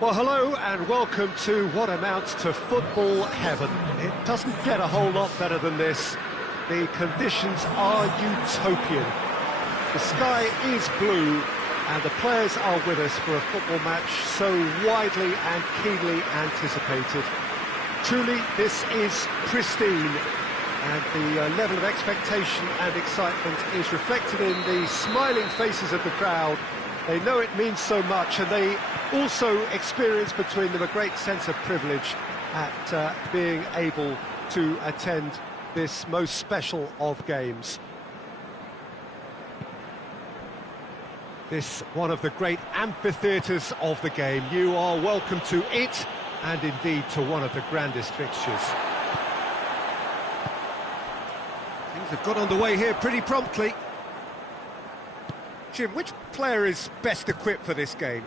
Well, hello and welcome to what amounts to football heaven. It doesn't get a whole lot better than this. The conditions are utopian. The sky is blue and the players are with us for a football match so widely and keenly anticipated. Truly, this is pristine, and the level of expectation and excitement is reflected in the smiling faces of the crowd. They know it means so much, and they also experience between them a great sense of privilege at being able to attend this most special of games. This one of the great amphitheatres of the game. You are welcome to it, and indeed to one of the grandest fixtures. Things have got underway here pretty promptly. Jim, which player is best equipped for this game?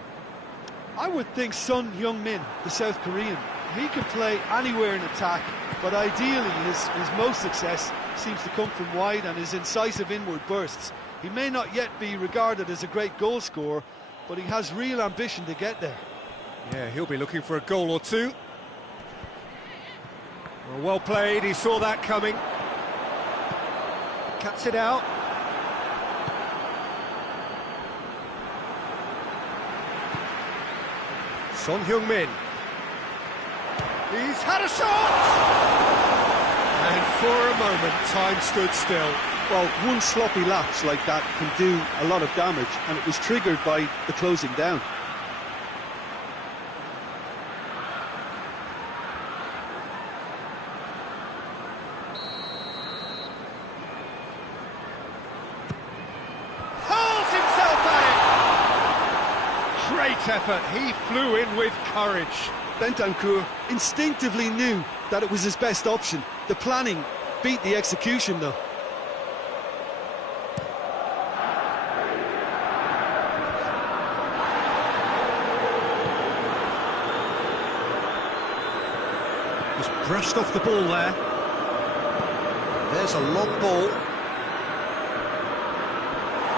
I would think Son Heung-min, the South Korean. He can play anywhere in attack, but ideally his most success seems to come from wide and his incisive inward bursts. He may not yet be regarded as a great goal scorer, but he has real ambition to get there. Yeah, he'll be looking for a goal or two. Well played, he saw that coming. Cuts it out. Son Heung-min. He's had a shot! And for a moment, time stood still. Well, one sloppy lapse like that can do a lot of damage, and it was triggered by the closing down. Effort. He flew in with courage. Bentancur instinctively knew that it was his best option. The planning beat the execution, though. Just brushed off the ball there. There's a long ball.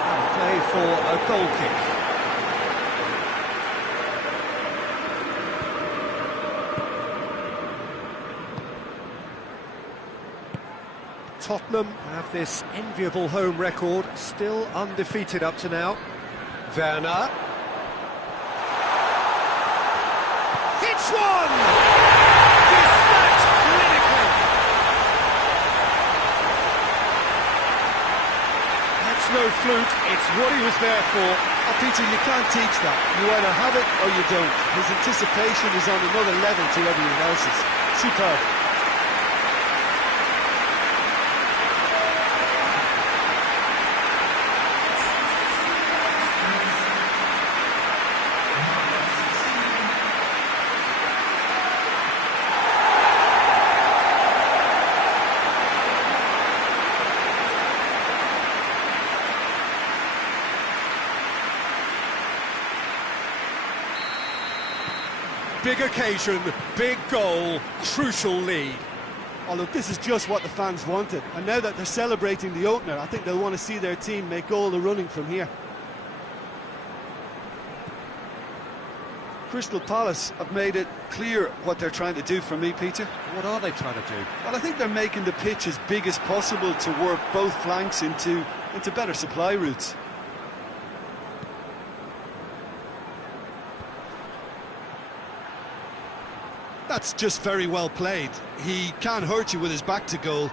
And play for a goal kick. Tottenham have this enviable home record, still undefeated up to now. Werner. Hits one! Dispatch clinical! That's no fluke, it's what he was there for. Oh, Peter, you can't teach that. You either have it or you don't. His anticipation is on another level to everyone else's. Superb. Big occasion, big goal, crucial lead. Oh look, this is just what the fans wanted, and now that they're celebrating the opener, I think they'll want to see their team make all the running from here. Crystal Palace have made it clear what they're trying to do for me, Peter. What are they trying to do? Well, I think they're making the pitch as big as possible to work both flanks into better supply routes. That's just very well played. He can't hurt you with his back to goal,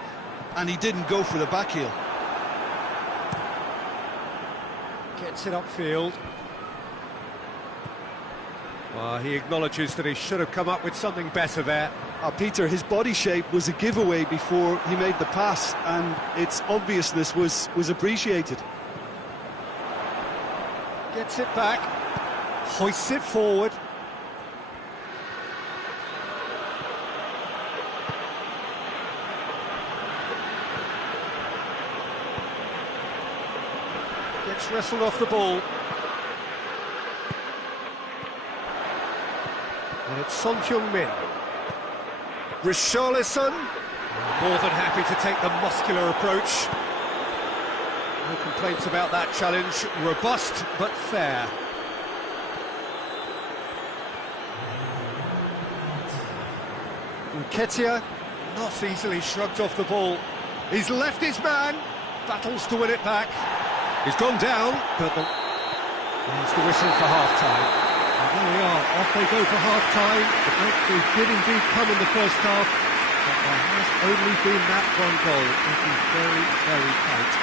and he didn't go for the back heel. Gets it upfield. Well, he acknowledges that he should have come up with something better there. Peter, his body shape was a giveaway before he made the pass, and its obviousness was appreciated. Gets it back, hoists it forward. Gets wrestled off the ball. And it's Son Heung-min. Richarlison, more than happy to take the muscular approach. No complaints about that challenge. Robust but fair. Nketiah, not easily shrugged off the ball. He's left his man, battles to win it back. He's gone down, but there's the whistle for half-time. And there we are, off they go for half-time. The breakthrough did indeed come in the first half, but there has only been that one goal. It is very, very tight.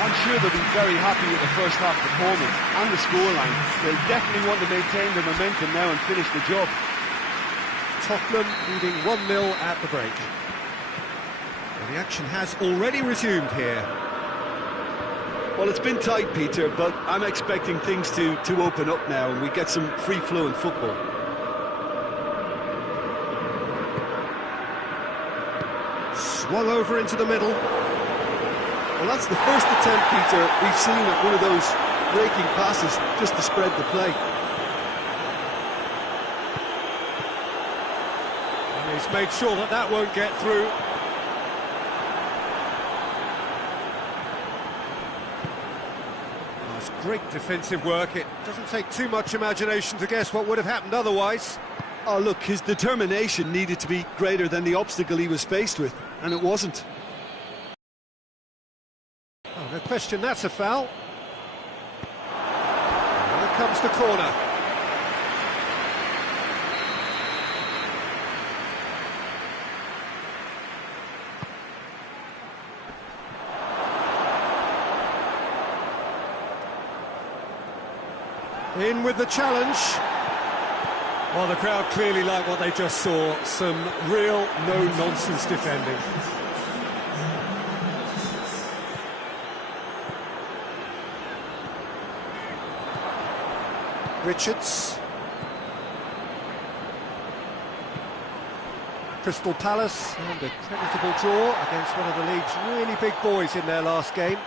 I'm sure they'll be very happy with the first half performance and the scoreline. They'll definitely want to maintain the momentum now and finish the job. Tottenham leading 1-0 at the break. Well, the action has already resumed here. Well, it's been tight, Peter, but I'm expecting things to open up now and we get some free-flowing football. Swung over into the middle. Well, that's the first attempt, Peter, we've seen at one of those breaking passes just to spread the play. And he's made sure that that won't get through. That's great defensive work. It doesn't take too much imagination to guess what would have happened otherwise. Oh, look, his determination needed to be greater than the obstacle he was faced with, and it wasn't. Oh, no question that's a foul. Here comes the corner. In with the challenge. Well, the crowd clearly like what they just saw. Some real no-nonsense defending. Richards. Crystal Palace, and a creditable draw against one of the league's really big boys in their last game.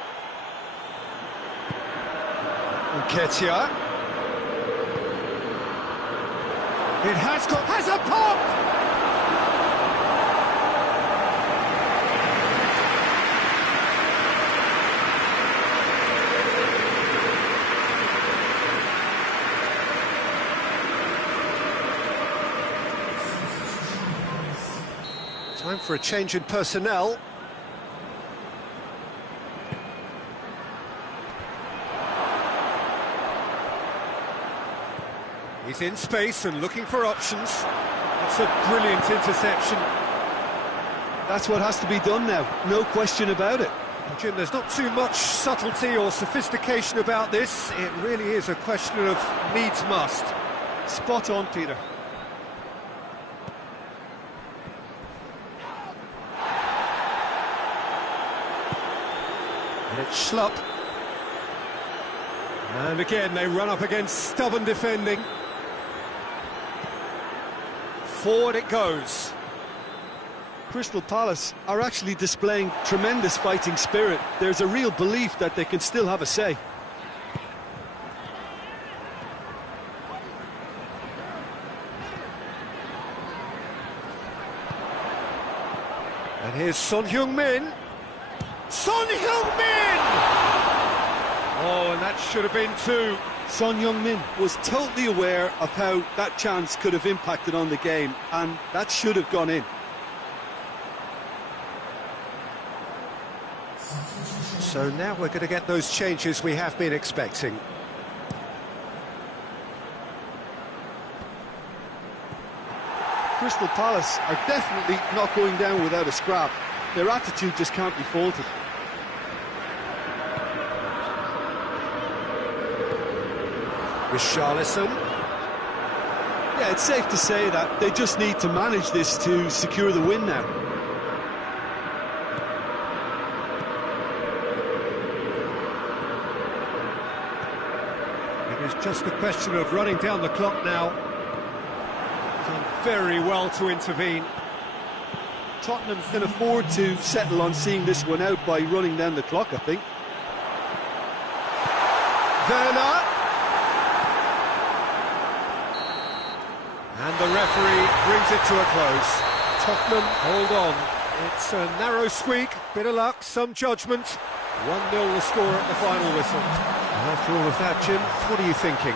Nketiah. It has a pop! Time for a change in personnel. He's in space and looking for options. That's a brilliant interception. That's what has to be done now, no question about it. Jim, there's not too much subtlety or sophistication about this. It really is a question of needs must. Spot on, Peter. And it's Schlupp. And again, they run up against stubborn defending. Forward it goes. Crystal Palace are actually displaying tremendous fighting spirit. There's a real belief that they can still have a say. And here's Son Heung-min. Son Heung-min! Oh, and that should have been two. Son Heung-min was totally aware of how that chance could have impacted on the game, and that should have gone in. So now we're going to get those changes we have been expecting. Crystal Palace are definitely not going down without a scrap. Their attitude just can't be faulted. Richarlison. Yeah, it's safe to say that they just need to manage this to secure the win now. It is just a question of running down the clock now. Done very well to intervene. Tottenham can afford to settle on seeing this one out by running down the clock, I think. Werner. And the referee brings it to a close. Tottenham hold on. It's a narrow squeak, bit of luck, some judgment. 1-0 the score at the final whistle. And after all of that, Jim, what are you thinking?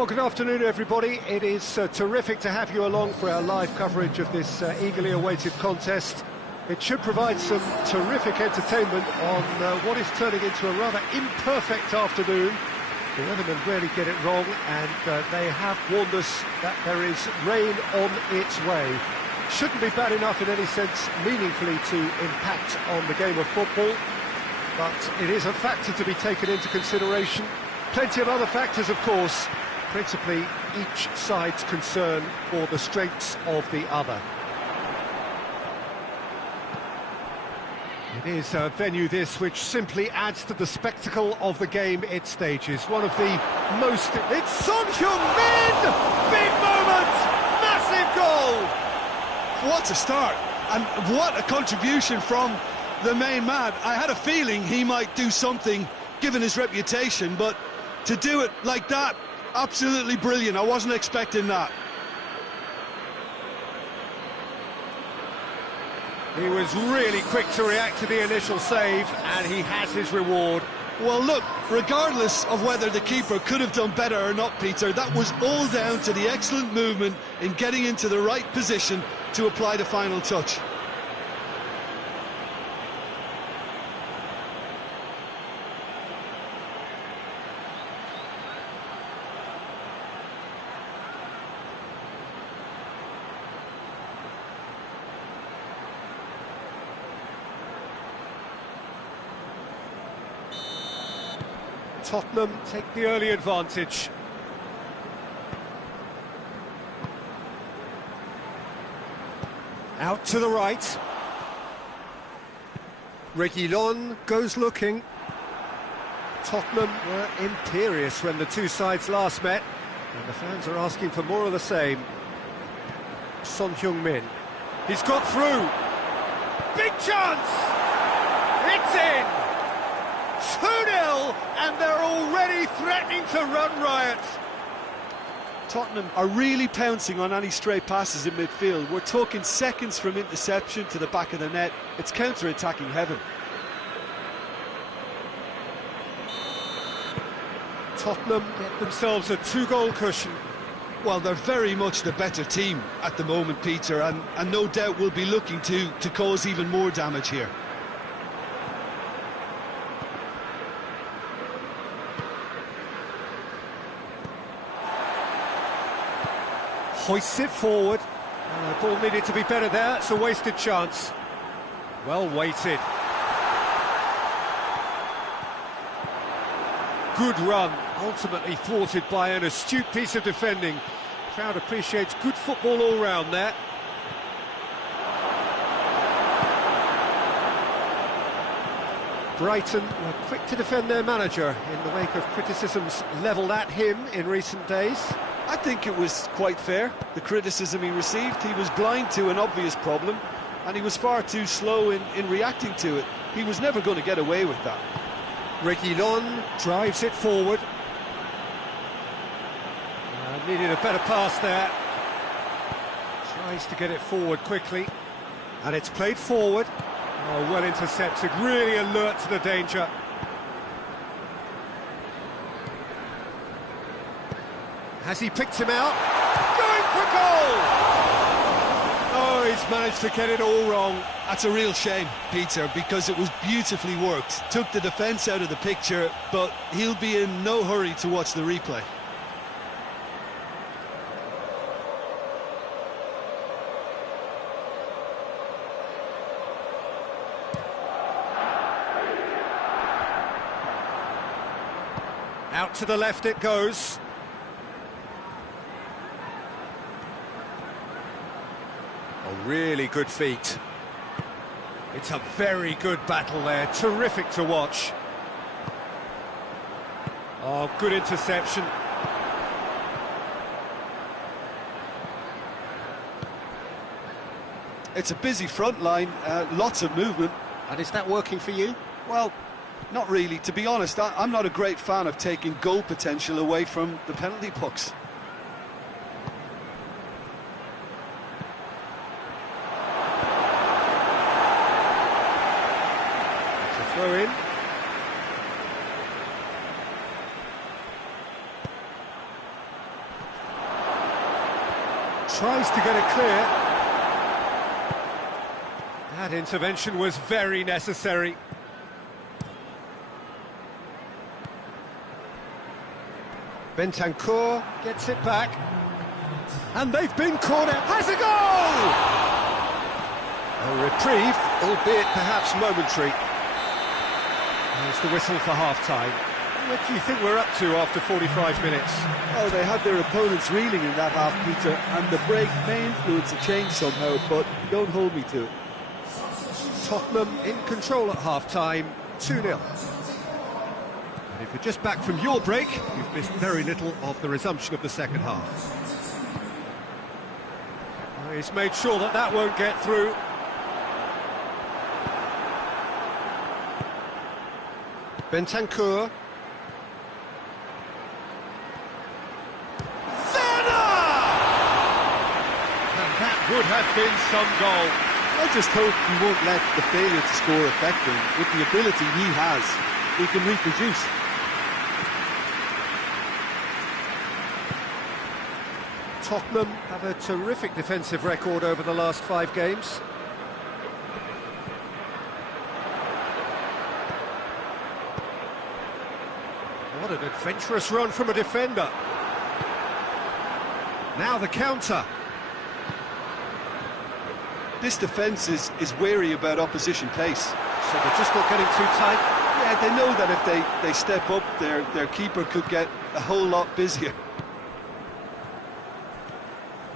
Well, good afternoon, everybody. It is terrific to have you along for our live coverage of this eagerly awaited contest. It should provide some terrific entertainment on what is turning into a rather imperfect afternoon. The weathermen rarely get it wrong, and they have warned us that there is rain on its way. Shouldn't be bad enough in any sense meaningfully to impact on the game of football, but it is a factor to be taken into consideration. Plenty of other factors, of course, principally each side's concern for the strengths of the other. It is a venue, this, which simply adds to the spectacle of the game it stages. One of the most... It's Son Heung-min! Big moment! Massive goal! What a start, and what a contribution from the main man. I had a feeling he might do something, given his reputation, but to do it like that, absolutely brilliant. I wasn't expecting that. He was really quick to react to the initial save, and he has his reward. Well, look, regardless of whether the keeper could have done better or not, Peter, that was all down to the excellent movement in getting into the right position to apply the final touch. Tottenham take the early advantage. Out to the right. Reguilon goes looking. Tottenham were imperious when the two sides last met, and the fans are asking for more of the same. Son Heung-min. He's got through. Big chance! It's in! 2-0, and they're already threatening to run riot. Tottenham are really pouncing on any stray passes in midfield. We're talking seconds from interception to the back of the net. It's counter-attacking heaven. Tottenham get themselves a 2-goal cushion. Well, they're very much the better team at the moment, Peter, and no doubt will be looking to cause even more damage here. Hoists it forward. The ball needed to be better there. It's a wasted chance. Well weighted. Good run, ultimately thwarted by an astute piece of defending. Crowd appreciates good football all round there. Brighton were quick to defend their manager in the wake of criticisms levelled at him in recent days. I think it was quite fair, the criticism he received. He was blind to an obvious problem, and he was far too slow in reacting to it. He was never going to get away with that. Reguilon drives it forward. Needed a better pass there. Tries to get it forward quickly. And it's played forward. Oh, well intercepted, really alert to the danger. Has he picked him out? Going for goal! Oh, he's managed to get it all wrong. That's a real shame, Peter, because it was beautifully worked. Took the defence out of the picture, but he'll be in no hurry to watch the replay. Out to the left it goes. A really good feat. It's a very good battle there, terrific to watch. Oh, good interception. It's a busy front line, lots of movement. And is that working for you? Well, not really. To be honest, I'm not a great fan of taking goal potential away from the penalty box. Throw in. tries to get it clear. That intervention was very necessary. Bentancur gets it back. And they've been cornered. Has a goal! A reprieve, albeit perhaps momentary. There's the whistle for half-time. What do you think we're up to after 45 minutes? Oh, they had their opponents reeling in that half, Peter, and the break may influence a change somehow, but don't hold me to it. Tottenham in control at half-time, 2-0. And if you're just back from your break, you've missed very little of the resumption of the second half. He's made sure that that won't get through. Bentancur. Would have been some goal. I just hope he won't let the failure to score affect him. With the ability he has, he can reproduce. Tottenham have a terrific defensive record over the last 5 games. What an adventurous run from a defender. Now the counter. This defence is wary about opposition pace. So they're just not getting too tight? Yeah, they know that if they step up, their keeper could get a whole lot busier.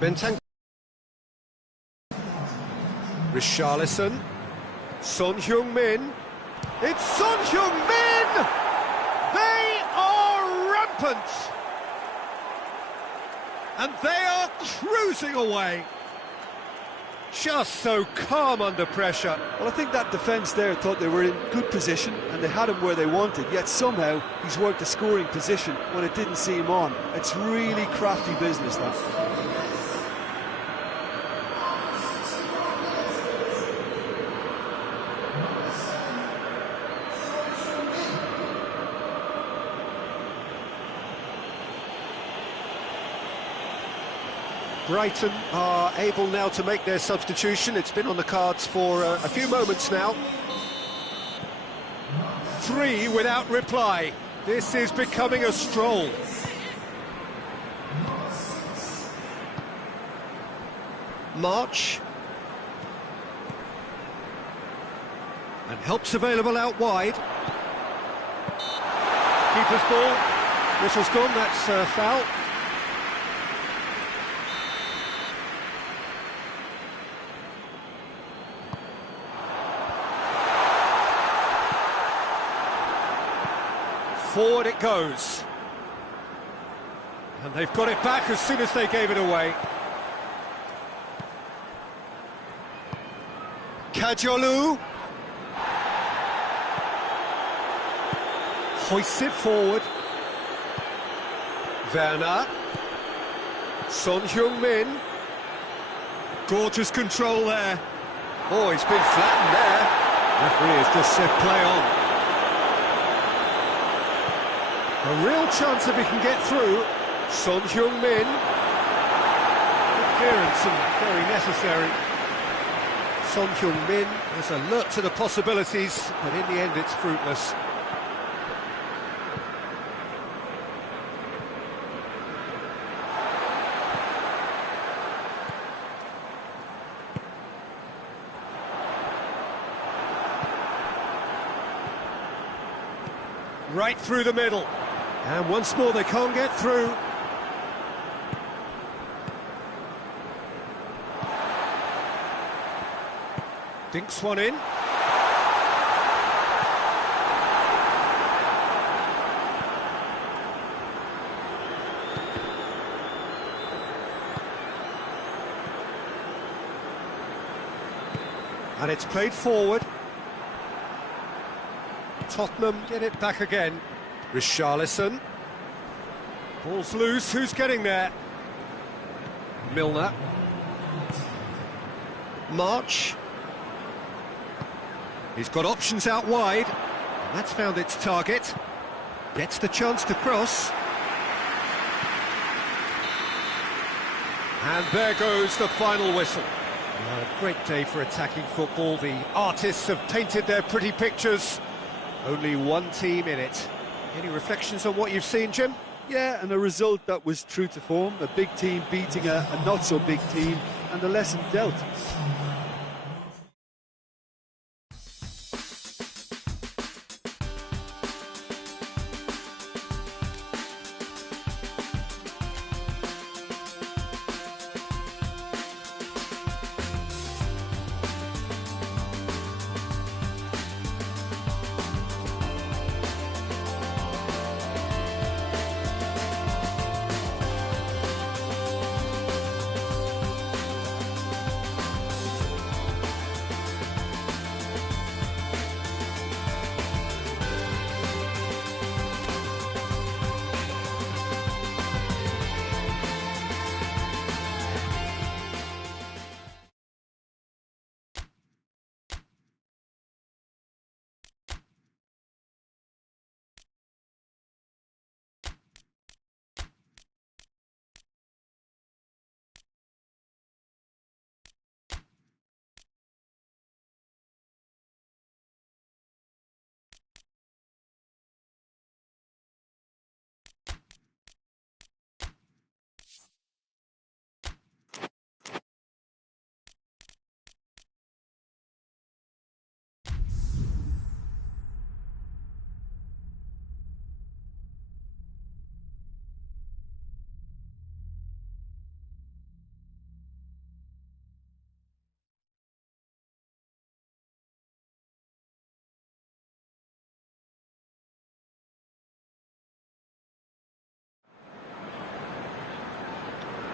Bentancur. Richarlison. Son Heung-min. It's Son Heung-min! They are rampant! And they are cruising away. Just so calm under pressure. Well, I think that defence there thought they were in good position and they had him where they wanted, yet somehow he's worked a scoring position when it didn't see him on. It's really crafty business, that. Brighton are able now to make their substitution. It's been on the cards for a few moments now. 3 without reply. This is becoming a stroll. March. And help's available out wide. Keeper's ball. Whistle's gone, that's a foul. Forward it goes. And they've got it back as soon as they gave it away. Kajolu. Hoists it forward. Werner. Son Heung-min. Gorgeous control there. Oh, he's been flattened there. Referee has just said play on. A real chance if he can get through. Son Heung-min. Good clearance and very necessary. Son Heung-min is alert to the possibilities, but in the end it's fruitless. Right through the middle. And once more they can't get through. Dinks one in. And it's played forward. Tottenham get it back again. Richarlison. Ball's loose, who's getting there? Milner. March. He's got options out wide. That's found its target. Gets the chance to cross. And there goes the final whistle. A great day for attacking football. The artists have painted their pretty pictures. Only one team in it. Any reflections on what you've seen, Jim? Yeah, and a result that was true to form. A big team beating a not-so-big team, and a lesson dealt.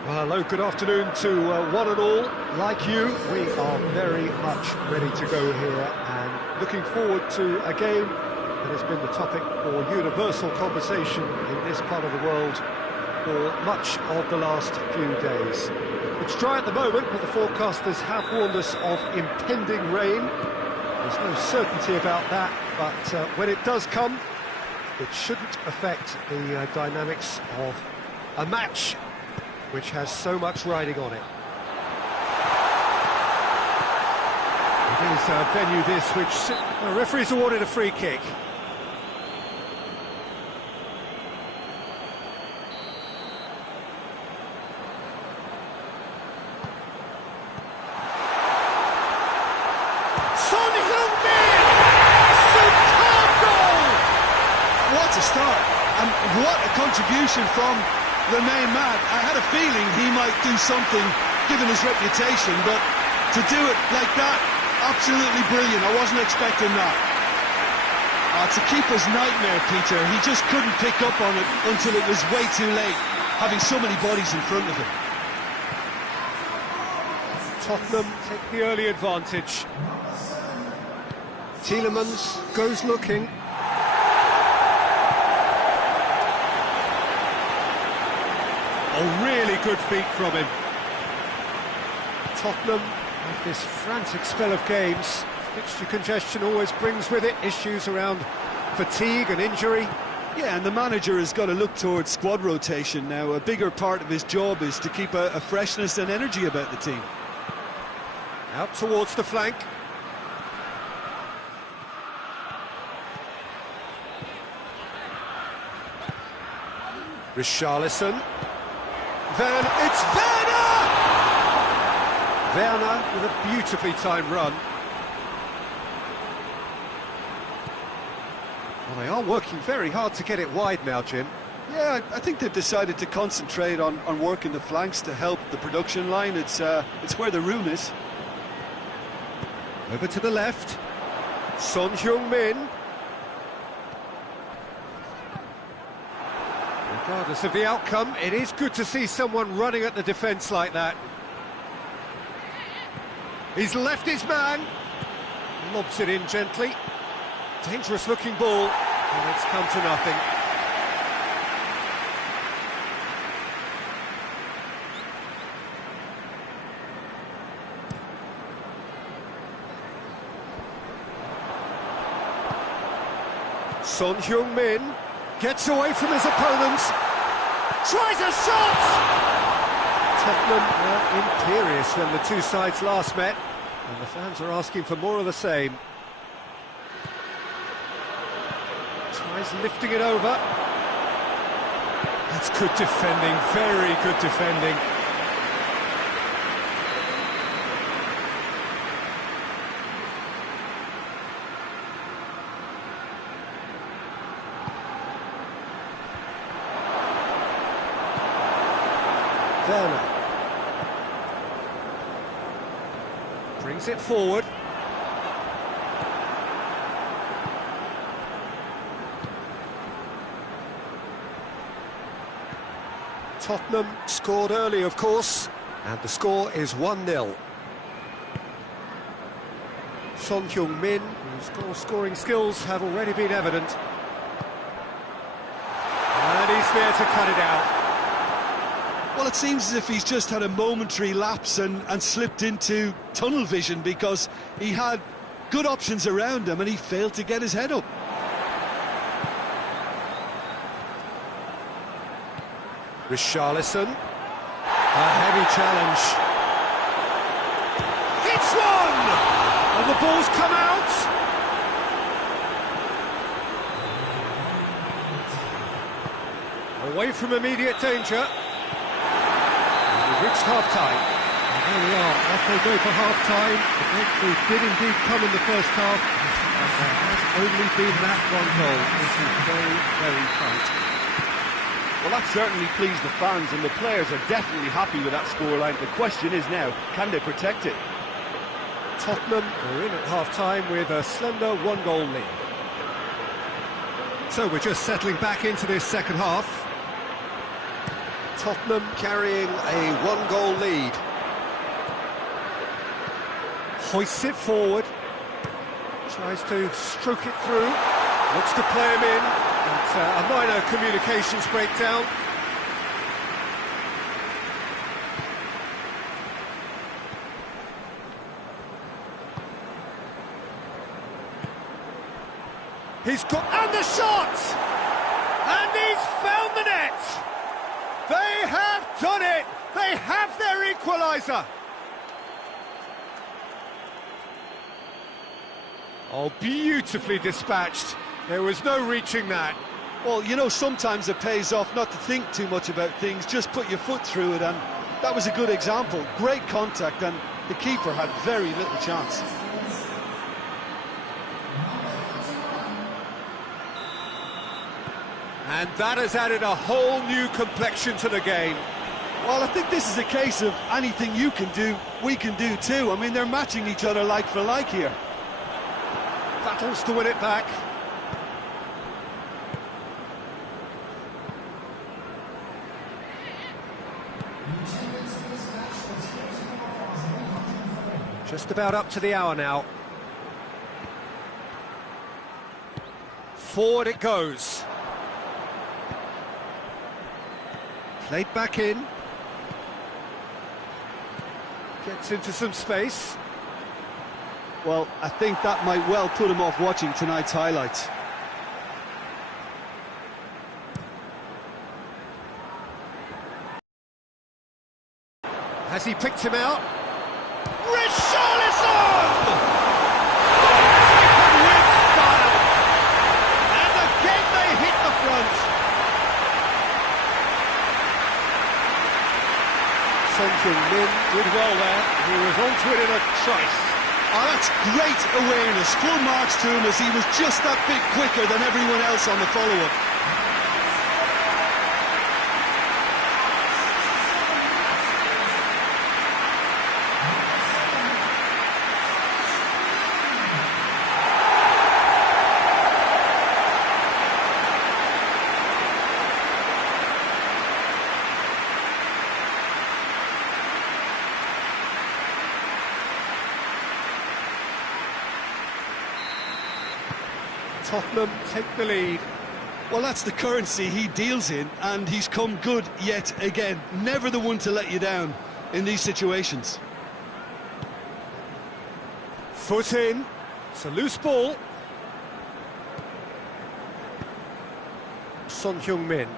Well, hello, good afternoon to one and all. Like you, we are very much ready to go here and looking forward to a game that has been the topic for universal conversation in this part of the world for much of the last few days. It's dry at the moment, but the forecasters have warned us of impending rain. There's no certainty about that, but when it does come, it shouldn't affect the dynamics of a match which has so much riding on it. It is a venue this which the referee's awarded a free kick. Son Heung-min! Superb goal! What a start, and what a contribution from the main man. I had a feeling he might do something given his reputation, but to do it like that, absolutely brilliant. I wasn't expecting that. It's a keeper's nightmare, Peter. He just couldn't pick up on it until it was way too late, having so many bodies in front of him. Tottenham take the early advantage. Tielemans goes looking. Oh, really good feet from him. Tottenham, with this frantic spell of games, fixture congestion always brings with it issues around fatigue and injury. Yeah, and the manager has got to look towards squad rotation now. A bigger part of his job is to keep a freshness and energy about the team. Out towards the flank. Richarlison. It's Werner! Werner with a beautifully timed run. Well, they are working very hard to get it wide now, Jim. Yeah, I think they've decided to concentrate on working the flanks to help the production line. It's where the room is. Over to the left. Son Heung-min. Regardless of the outcome, it is good to see someone running at the defence like that. He's left his man. Lobs it in gently. Dangerous looking ball, and it's come to nothing. Son Heung-min gets away from his opponents, tries a shot! Tottenham were imperious when the two sides last met, and the fans are asking for more of the same. Tries lifting it over. That's good defending, very good defending. Werner brings it forward. Tottenham scored early, of course, and the score is 1-0. Son Heung-min, whose goal-scoring skills have already been evident. And he's there to cut it out. Well, it seems as if he's just had a momentary lapse and slipped into tunnel vision, because he had good options around him and he failed to get his head up. Richarlison, a heavy challenge. Hits one! And the ball's come out! Away from immediate danger. We've reached half-time. And there we are, off they go for half-time. The breakthrough did indeed come in the first half, and there has only been that one goal. This is very, very tight. Well, that certainly pleased the fans, and the players are definitely happy with that scoreline. The question is now, can they protect it? Tottenham are in at half-time with a slender one-goal lead. So we're just settling back into this second half. Tottenham carrying a one-goal lead. Hoists it forward. Tries to stroke it through. Looks to play him in. It's a minor communications breakdown. He's got... and the shot! And he's found the net! They have done it! They have their equaliser! Oh, beautifully dispatched. There was no reaching that. Well, you know, sometimes it pays off not to think too much about things, just put your foot through it, and that was a good example. Great contact, and the keeper had very little chance. And that has added a whole new complexion to the game. Well, I think this is a case of anything you can do, we can do too. I mean, they're matching each other like for like here. Battles to win it back. Just about up to the hour now. Forward it goes. Played back in. Gets into some space. Well, I think that might well put him off watching tonight's highlights. Has he picked him out? Richarlison! Taken with style. And again they hit the front. Son Heung-min did well there. He was onto it in a trice. Oh, that's great awareness. Full marks to him, as he was just that bit quicker than everyone else on the follow-up. Tottenham take the lead. Well, that's the currency he deals in, and he's come good yet again. Never the one to let you down in these situations. Foot in. It's a loose ball. Son Heung-min.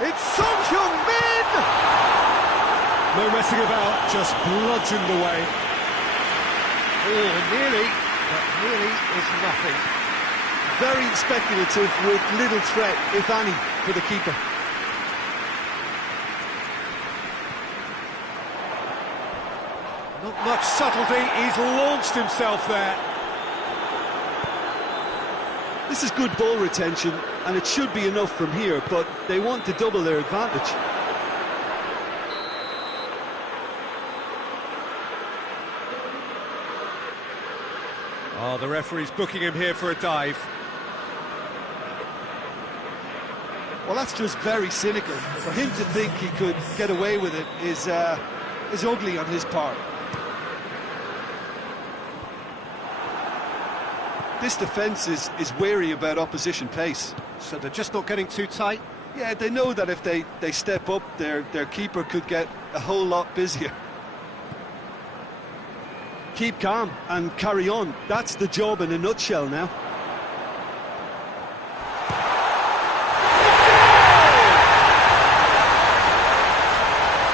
It's Son Heung-min! No messing about, just bludgeoned away. Oh, nearly, but nearly is nothing. Very speculative with little threat, if any, for the keeper. Not much subtlety, he's launched himself there. This is good ball retention, and it should be enough from here, but they want to double their advantage. Oh, the referee's booking him here for a dive. Well, that's just very cynical. For him to think he could get away with it is ugly on his part. This defence is wary about opposition pace. So they're just not getting too tight. Yeah, they know that if they step up, their keeper could get a whole lot busier. Keep calm and carry on. That's the job in a nutshell now.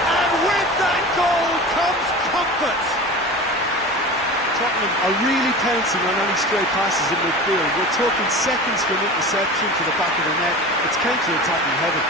And with that goal comes comfort. Tottenham are really pouncing on any stray passes in midfield. We're talking seconds from interception to the back of the net. It's counter-attacking heaven.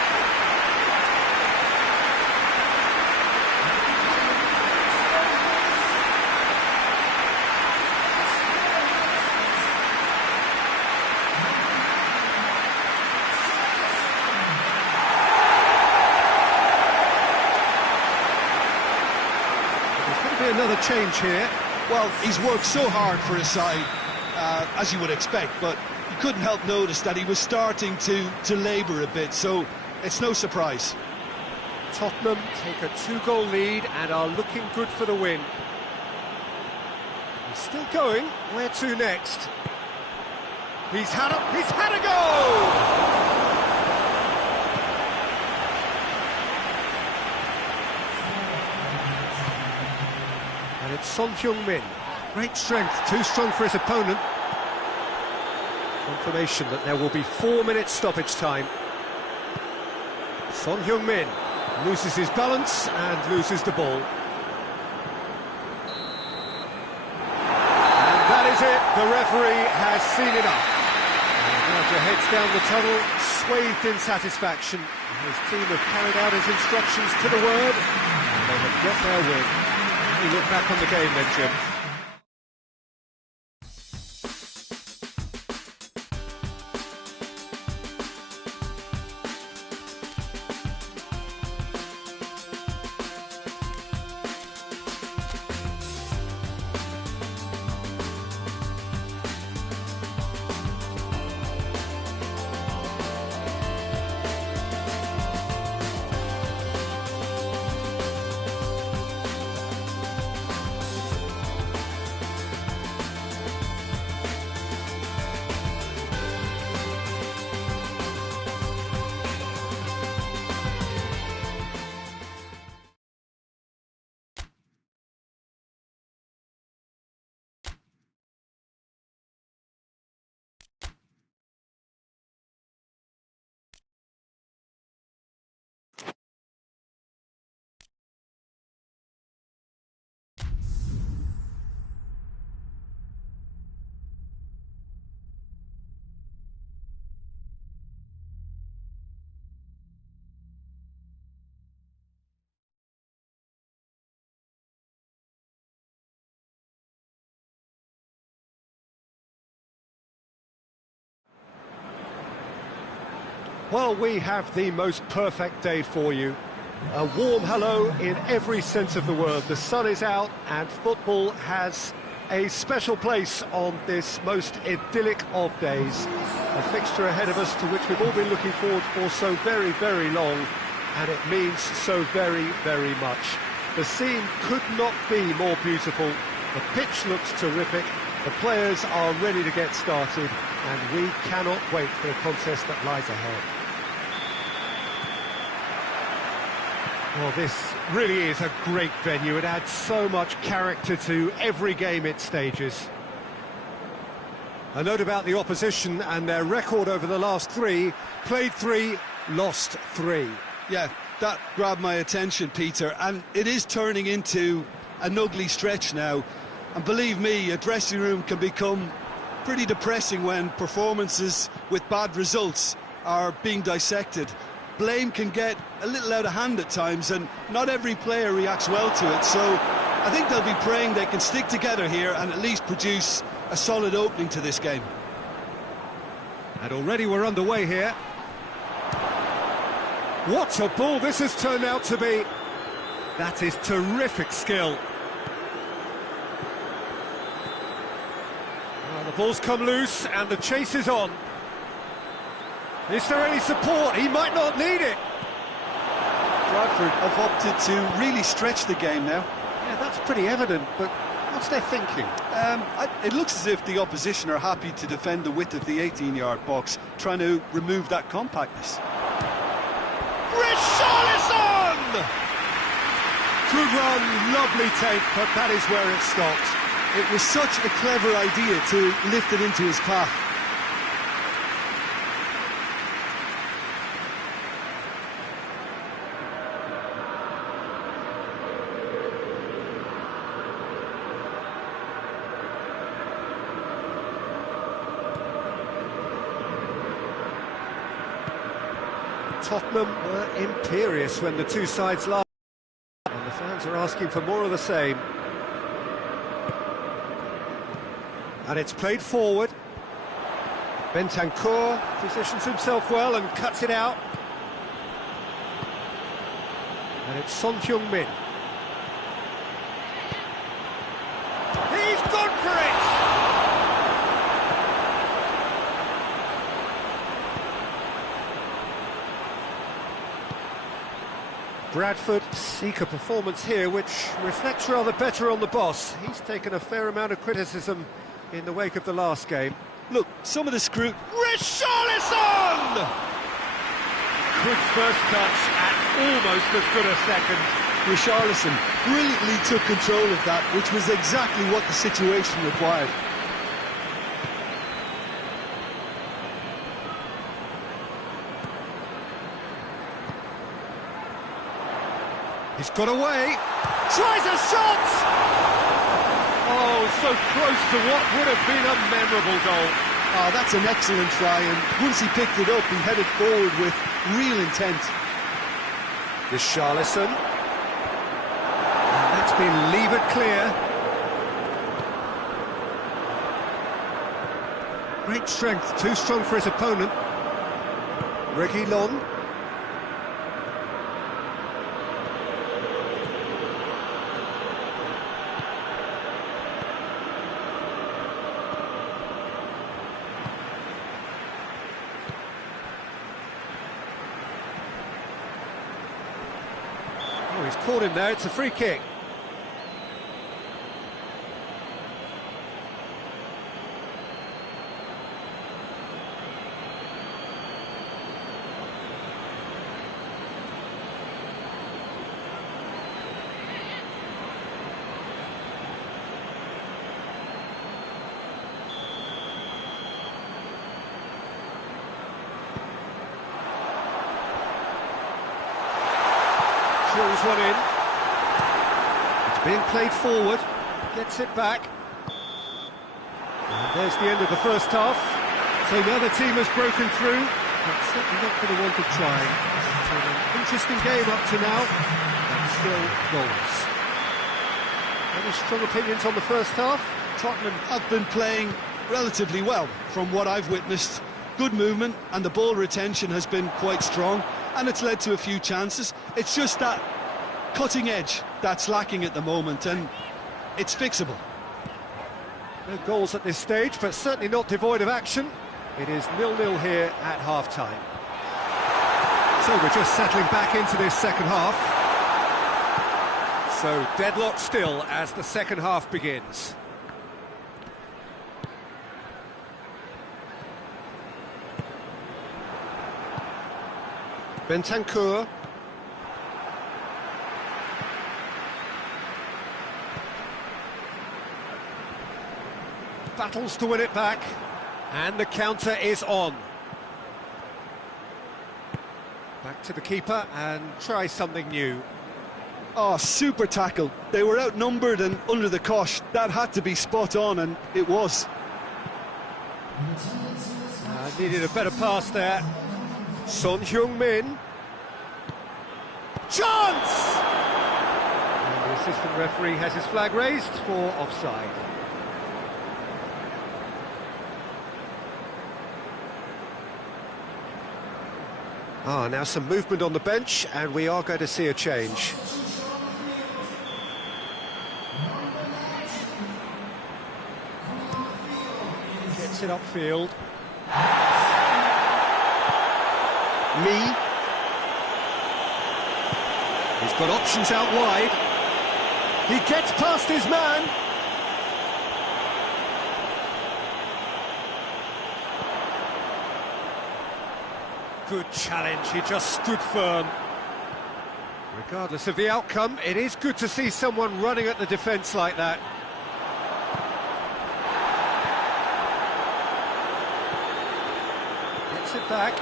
There's going to be another change here. Well, he's worked so hard for his side, as you would expect, but you couldn't help notice that he was starting to labour a bit, so it's no surprise. Tottenham take a 2-goal lead and are looking good for the win. He's still going. Where to next? He's had a goal! And it's Son Heung-min. Great strength, too strong for his opponent. Confirmation that there will be 4 minutes stoppage time. Son Heung-min loses his balance and loses the ball. And that is it, the referee has seen enough. And Roger heads down the tunnel, swathed in satisfaction. His team have carried out his instructions to the word, and they have got their win. You look back on the game then, Jim. Well, we have the most perfect day for you. A warm hello in every sense of the word. The sun is out and football has a special place on this most idyllic of days. A fixture ahead of us to which we've all been looking forward for so very, very long, and it means so very, very much. The scene could not be more beautiful. The pitch looks terrific. The players are ready to get started, and we cannot wait for the contest that lies ahead. Well, this really is a great venue. It adds so much character to every game it stages. A note about the opposition and their record over the last three: played 3, lost 3. Yeah, that grabbed my attention, Peter, and it is turning into an ugly stretch now. And believe me, a dressing room can become pretty depressing when performances with bad results are being dissected. Blame can get a little out of hand at times, and not every player reacts well to it, so I think they'll be praying they can stick together here and at least produce a solid opening to this game. And already we're underway here. What a ball this has turned out to be. That is terrific skill. Well, the ball's come loose and the chase is on. Is there any support? He might not need it. Bradford have opted to really stretch the game now. Yeah, that's pretty evident, but what's their thinking? It looks as if the opposition are happy to defend the width of the 18-yard box, trying to remove that compactness. Richarlison! Good run, lovely take, but that is where it stopped. It was such a clever idea to lift it into his path. Tottenham were imperious when the two sides last, and the fans are asking for more of the same. And it's played forward. Bentancur positions himself well and cuts it out. And it's Son Heung-min. He's gone for it! Bradford seek a performance here which reflects rather better on the boss. He's taken a fair amount of criticism in the wake of the last game. Look, some of the screw... Richarlison! Good first touch and almost as good a second. Richarlison brilliantly took control of that, which was exactly what the situation required. He's got away, tries a shot! Oh, so close to what would have been a memorable goal. Oh, that's an excellent try, and once he picked it up, he headed forward with real intent. Richarlison. And that's been levered clear. Great strength, too strong for his opponent. Reguilon. Oh, he's caught him there, it's a free kick. Drills one in. It's being played forward. Gets it back. And there's the end of the first half. So the other team has broken through, but certainly not for the want of trying. It's been an interesting game up to now, and still goals. Any strong opinions on the first half? Tottenham have been playing relatively well from what I've witnessed. Good movement, and the ball retention has been quite strong, and it's led to a few chances. It's just that cutting edge that's lacking at the moment, and it's fixable. No goals at this stage, but certainly not devoid of action. It is 0-0 here at half-time. So we're just settling back into this second half. So deadlock still as the second half begins. Bentancur. Battles to win it back, and the counter is on. Back to the keeper and try something new. Oh, super tackle. They were outnumbered and under the cosh. That had to be spot on, and it was. Needed a better pass there. Son Heung-min. Chance! And the assistant referee has his flag raised for offside. Now some movement on the bench, and we are going to see a change. Gets it upfield. Lee. He's got options out wide. He gets past his man. Good challenge, he just stood firm. Regardless of the outcome, it is good to see someone running at the defence like that. Gets it back.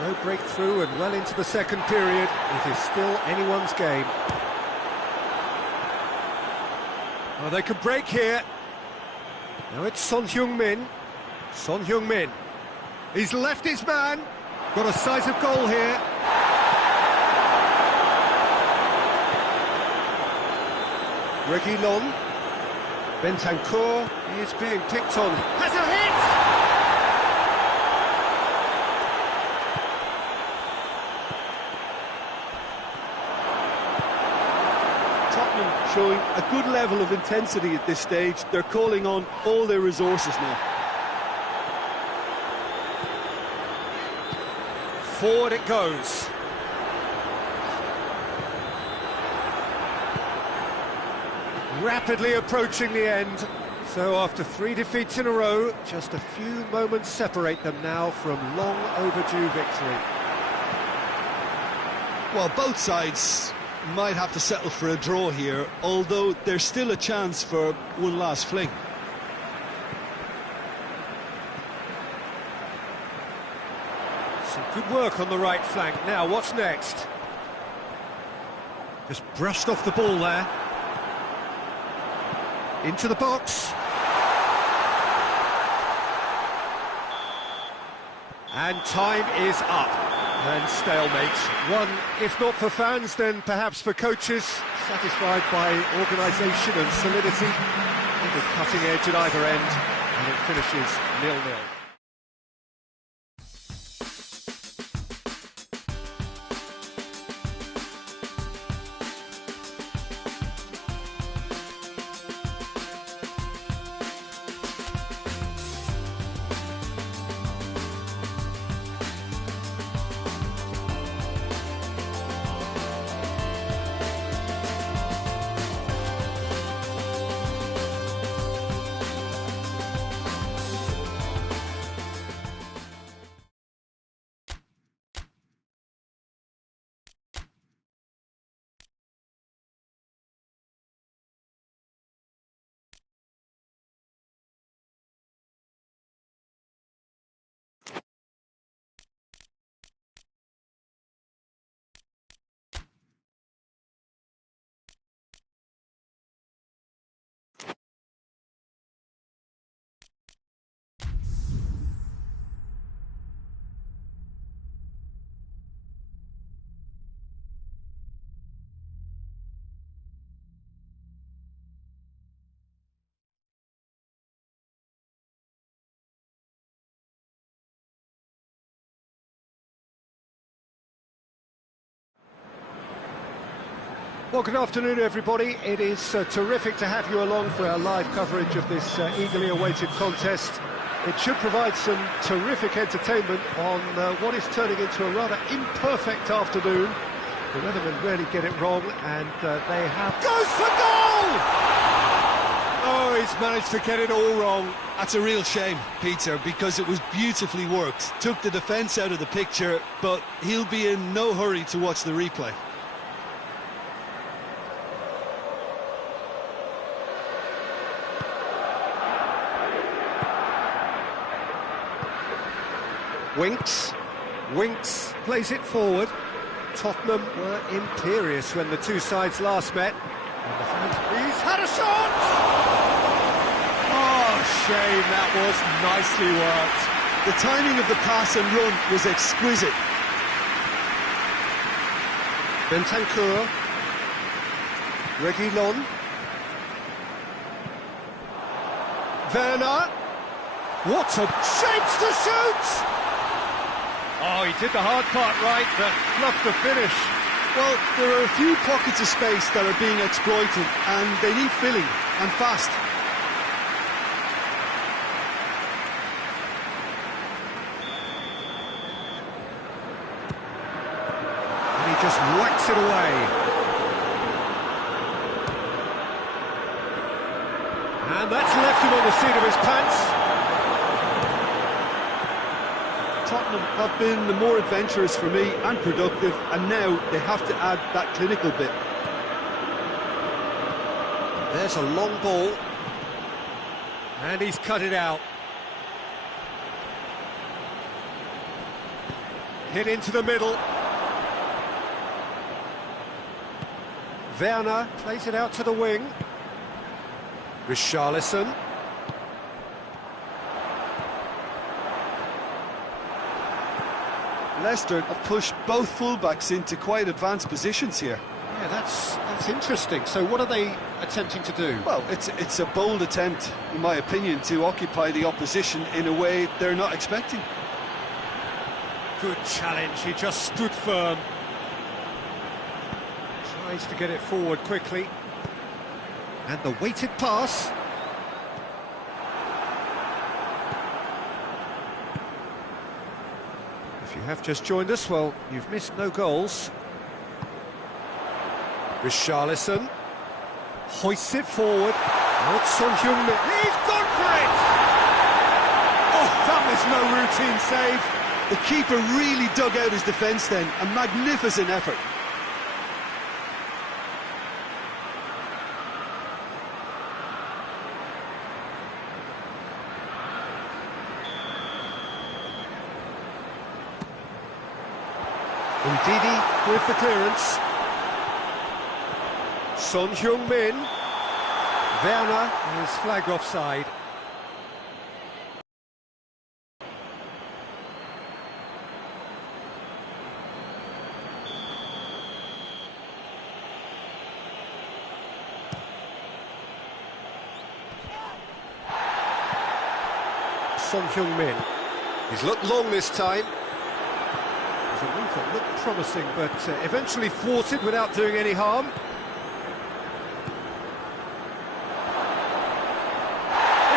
No breakthrough and well into the second period. It is still anyone's game. Oh, they could break here. Now it's Son Heung-min. Son Heung-min. He's left his man. Got a decisive goal here. Reguilon. Bentancur is being picked on. Has a hit! Tottenham showing a good level of intensity at this stage. They're calling on all their resources now. Forward it goes. Rapidly approaching the end. So after 3 defeats in a row, just a few moments separate them now from long overdue victory. Well, both sides might have to settle for a draw here, although there's still a chance for one last fling. Some good work on the right flank. Now, what's next? Just brushed off the ball there. Into the box. And time is up. And stalemate. One, if not for fans, then perhaps for coaches, satisfied by organisation and solidity. The cutting edge at either end, and it finishes 0-0. Well, good afternoon, everybody. It is terrific to have you along for our live coverage of this eagerly awaited contest. It should provide some terrific entertainment on what is turning into a rather imperfect afternoon. The weathermen rarely get it wrong, and they have... Goes for goal! Oh, he's managed to get it all wrong. That's a real shame, Peter, because it was beautifully worked. Took the defence out of the picture, but he'll be in no hurry to watch the replay. Winks plays it forward. Tottenham were imperious when the two sides last met. And the fans... He's had a shot! Oh, shame, that was nicely worked. The timing of the pass and run was exquisite. Bentancur. Reguilon. Werner. What a chance to shoot! Oh, he did the hard part right, but fluffed the finish. Well, there are a few pockets of space that are being exploited, and they need filling, and fast. And he just whacks it away. And that's left him on the seat of his pants. Tottenham have been the more adventurous for me and productive, and now they have to add that clinical bit. There's a long ball. And he's cut it out. Hit into the middle. Werner plays it out to the wing. Richarlison. Leicester have pushed both fullbacks into quite advanced positions here. Yeah, that's interesting. So what are they attempting to do? Well, it's a bold attempt, in my opinion, to occupy the opposition in a way they're not expecting. Good challenge, he just stood firm. Tries to get it forward quickly. And the weighted pass. If you have just joined us, well, you've missed no goals. Richarlison hoists it forward. Not Son Heung-min. He's gone for it! Oh, that was no routine save. The keeper really dug out his defence then. A magnificent effort. Ndidi with the clearance. Son Heung-min. Werner is flagged offside. Son Heung-min. He's looked long this time. A move that looked promising, but eventually thwarted without doing any harm.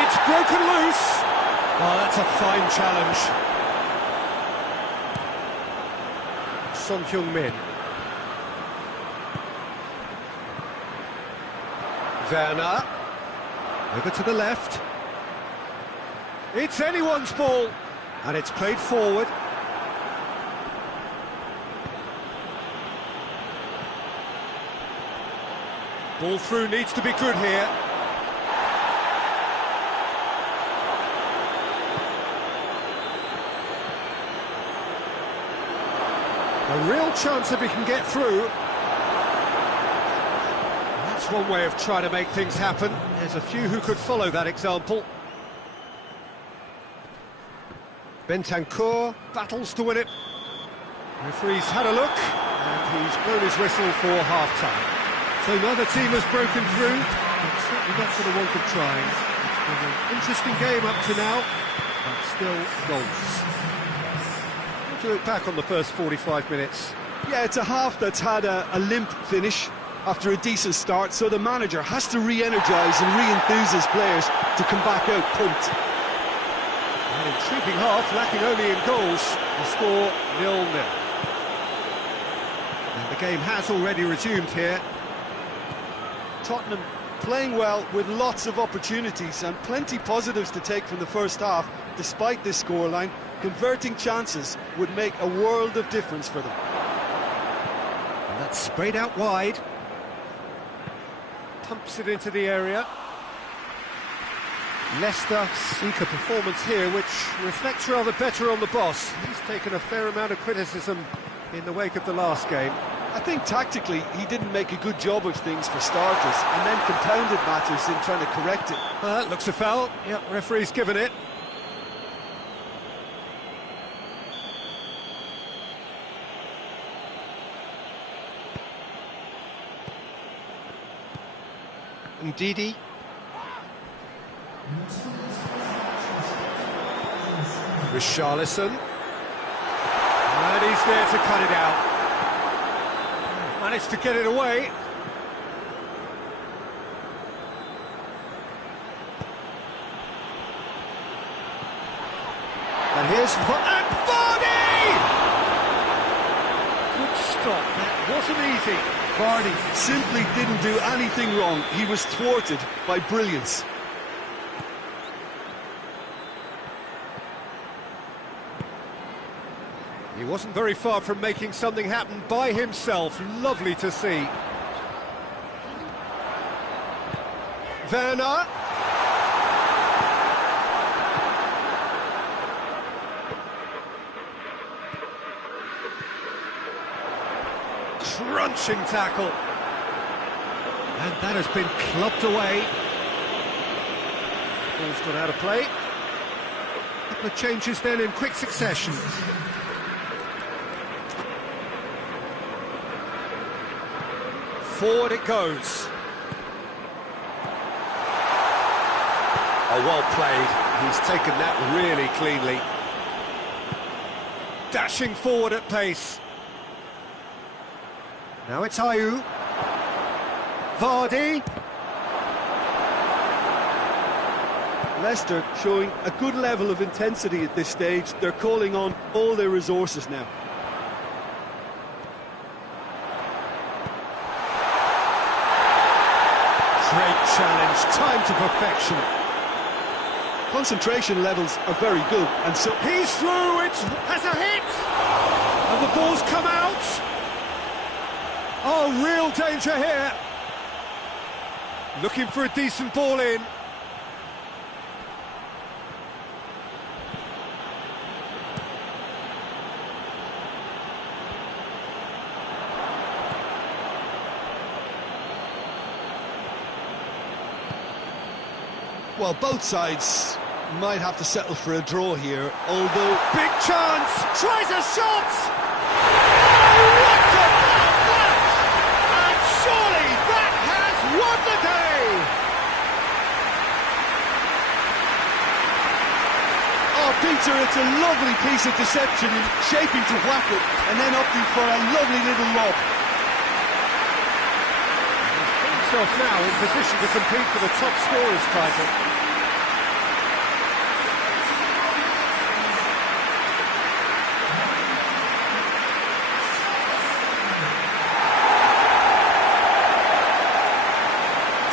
It's broken loose. Oh, that's a fine challenge. Son Heung-min. Werner. Over to the left. It's anyone's ball. And it's played forward. Ball through needs to be good here. A real chance if he can get through. That's one way of trying to make things happen. There's a few who could follow that example. Bentancur battles to win it. Referee's had a look, and he's blown his whistle for half-time. So neither team has broken through, but certainly not for the want of trying. It's been an interesting game up to now, but still goals. How do you look back on the first 45 minutes? Yeah, it's a half that's had a limp finish after a decent start, so the manager has to re-energise and re-enthuse his players to come back out pumped. An intriguing half, lacking only in goals. The score 0-0. And the game has already resumed here. Tottenham playing well with lots of opportunities and plenty positives to take from the first half. Despite this scoreline, converting chances would make a world of difference for them. And that's sprayed out wide. Pumps it into the area. Leicester seek a performance here which reflects rather better on the boss. He's taken a fair amount of criticism in the wake of the last game. I think tactically he didn't make a good job of things for starters, and then compounded matters in trying to correct it. Looks a foul. Yep, referee's given it. Ndidi. Richarlison. And he's there to cut it out. Managed to get it away. And here's Vardy! Good stop, that wasn't easy. Vardy simply didn't do anything wrong. He was thwarted by brilliance. He wasn't very far from making something happen by himself. Lovely to see. Werner. Crunching tackle. And that has been clubbed away. Ball's gone out of play. A couple of changes then in quick succession. Forward it goes. Oh, well played. He's taken that really cleanly. Dashing forward at pace. Now it's Ayew. Vardy. Leicester showing a good level of intensity at this stage. They're calling on all their resources now. Great challenge, time to perfection. Concentration levels are very good, and so he's through, it has a hit! And the ball's come out! Oh, real danger here. Looking for a decent ball in. Well, both sides might have to settle for a draw here, although... Big chance! Tries a shot! Oh, what about that? And surely that has won the day! Oh, Peter, it's a lovely piece of deception in shaping to whack it, and then opting for a lovely little lob. He's put himself now in position to compete for the top scorers title.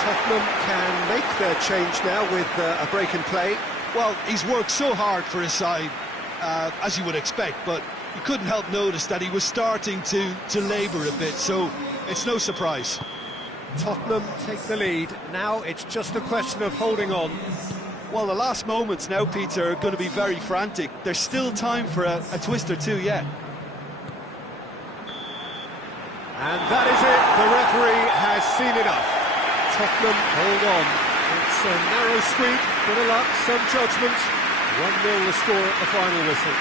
Tottenham can make their change now with a break in play. Well, he's worked so hard for his side, as you would expect, but you couldn't help notice that he was starting to labour a bit, so it's no surprise. Tottenham take the lead. Now it's just a question of holding on. Well, the last moments now, Peter, are going to be very frantic. There's still time for a twist or two yet. And that is it. The referee has seen enough. Tottenham hold on. It's a narrow squeak, bit of luck, some judgment. 1-0 the score at the final whistle.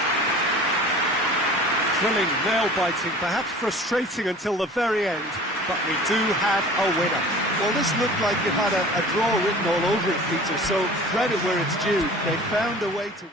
Thrilling, nail-biting, perhaps frustrating until the very end, but we do have a winner. Well, this looked like it had a draw written all over it, Peter, so credit where it's due. They found a way to win.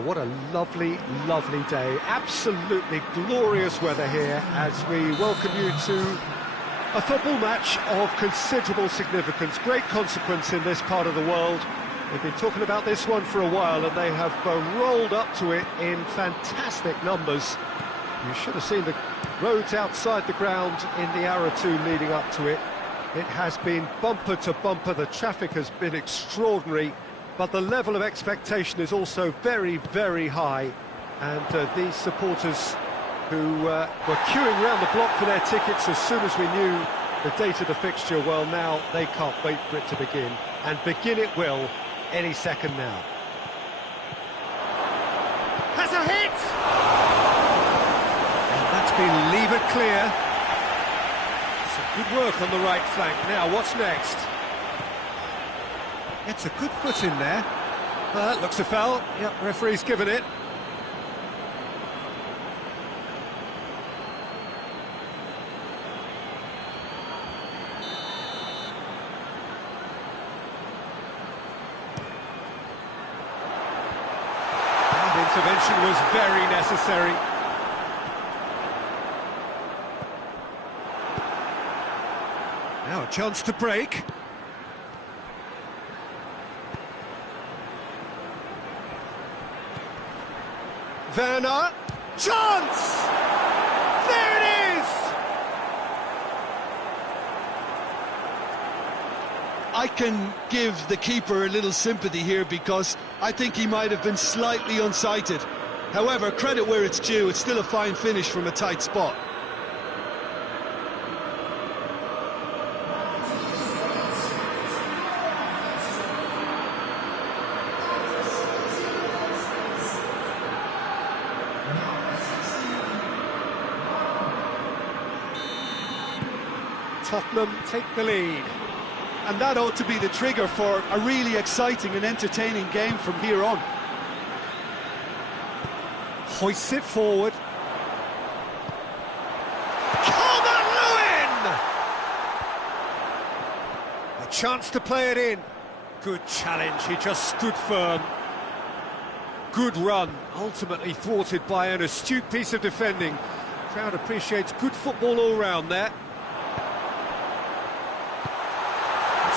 Well, what a lovely, lovely day. Absolutely glorious weather here as we welcome you to a football match of considerable significance, great consequence in this part of the world. They've been talking about this one for a while and they have rolled up to it in fantastic numbers. You should have seen the roads outside the ground in the hour or two leading up to it. It has been bumper to bumper, the traffic has been extraordinary, but the level of expectation is also very, very high. And these supporters who were queuing round the block for their tickets as soon as we knew the date of the fixture, well, now they can't wait for it to begin. And begin it will any second now. Has a hit! And that's been levered clear. Some good work on the right flank. Now, what's next? It's a good foot in there. Looks a foul. Yep, referee's given it. Intervention was very necessary. Now a chance to break. Werner, chance! There it is! I can give the keeper a little sympathy here because I think he might have been slightly unsighted. However, credit where it's due, it's still a fine finish from a tight spot. Tottenham take the lead. And that ought to be the trigger for a really exciting and entertaining game from here on. Hoists it forward. Calvert-Lewin! A chance to play it in. Good challenge, he just stood firm. Good run, ultimately thwarted by an astute piece of defending. Crowd appreciates good football all round there.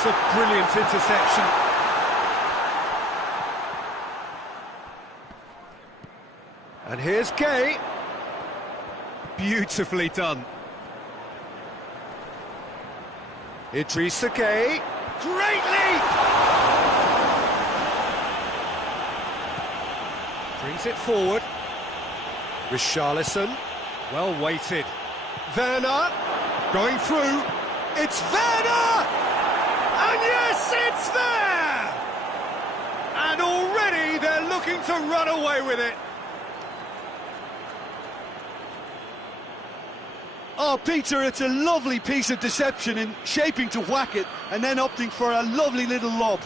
It's a brilliant interception. And here's Gay. Beautifully done. Idrissa Gay. Great leap! Brings it forward. Richarlison. Well weighted. Werner. Going through. It's Werner! And yes, it's there! And already they're looking to run away with it. Oh, Peter, it's a lovely piece of deception in shaping to whack it and then opting for a lovely little lob.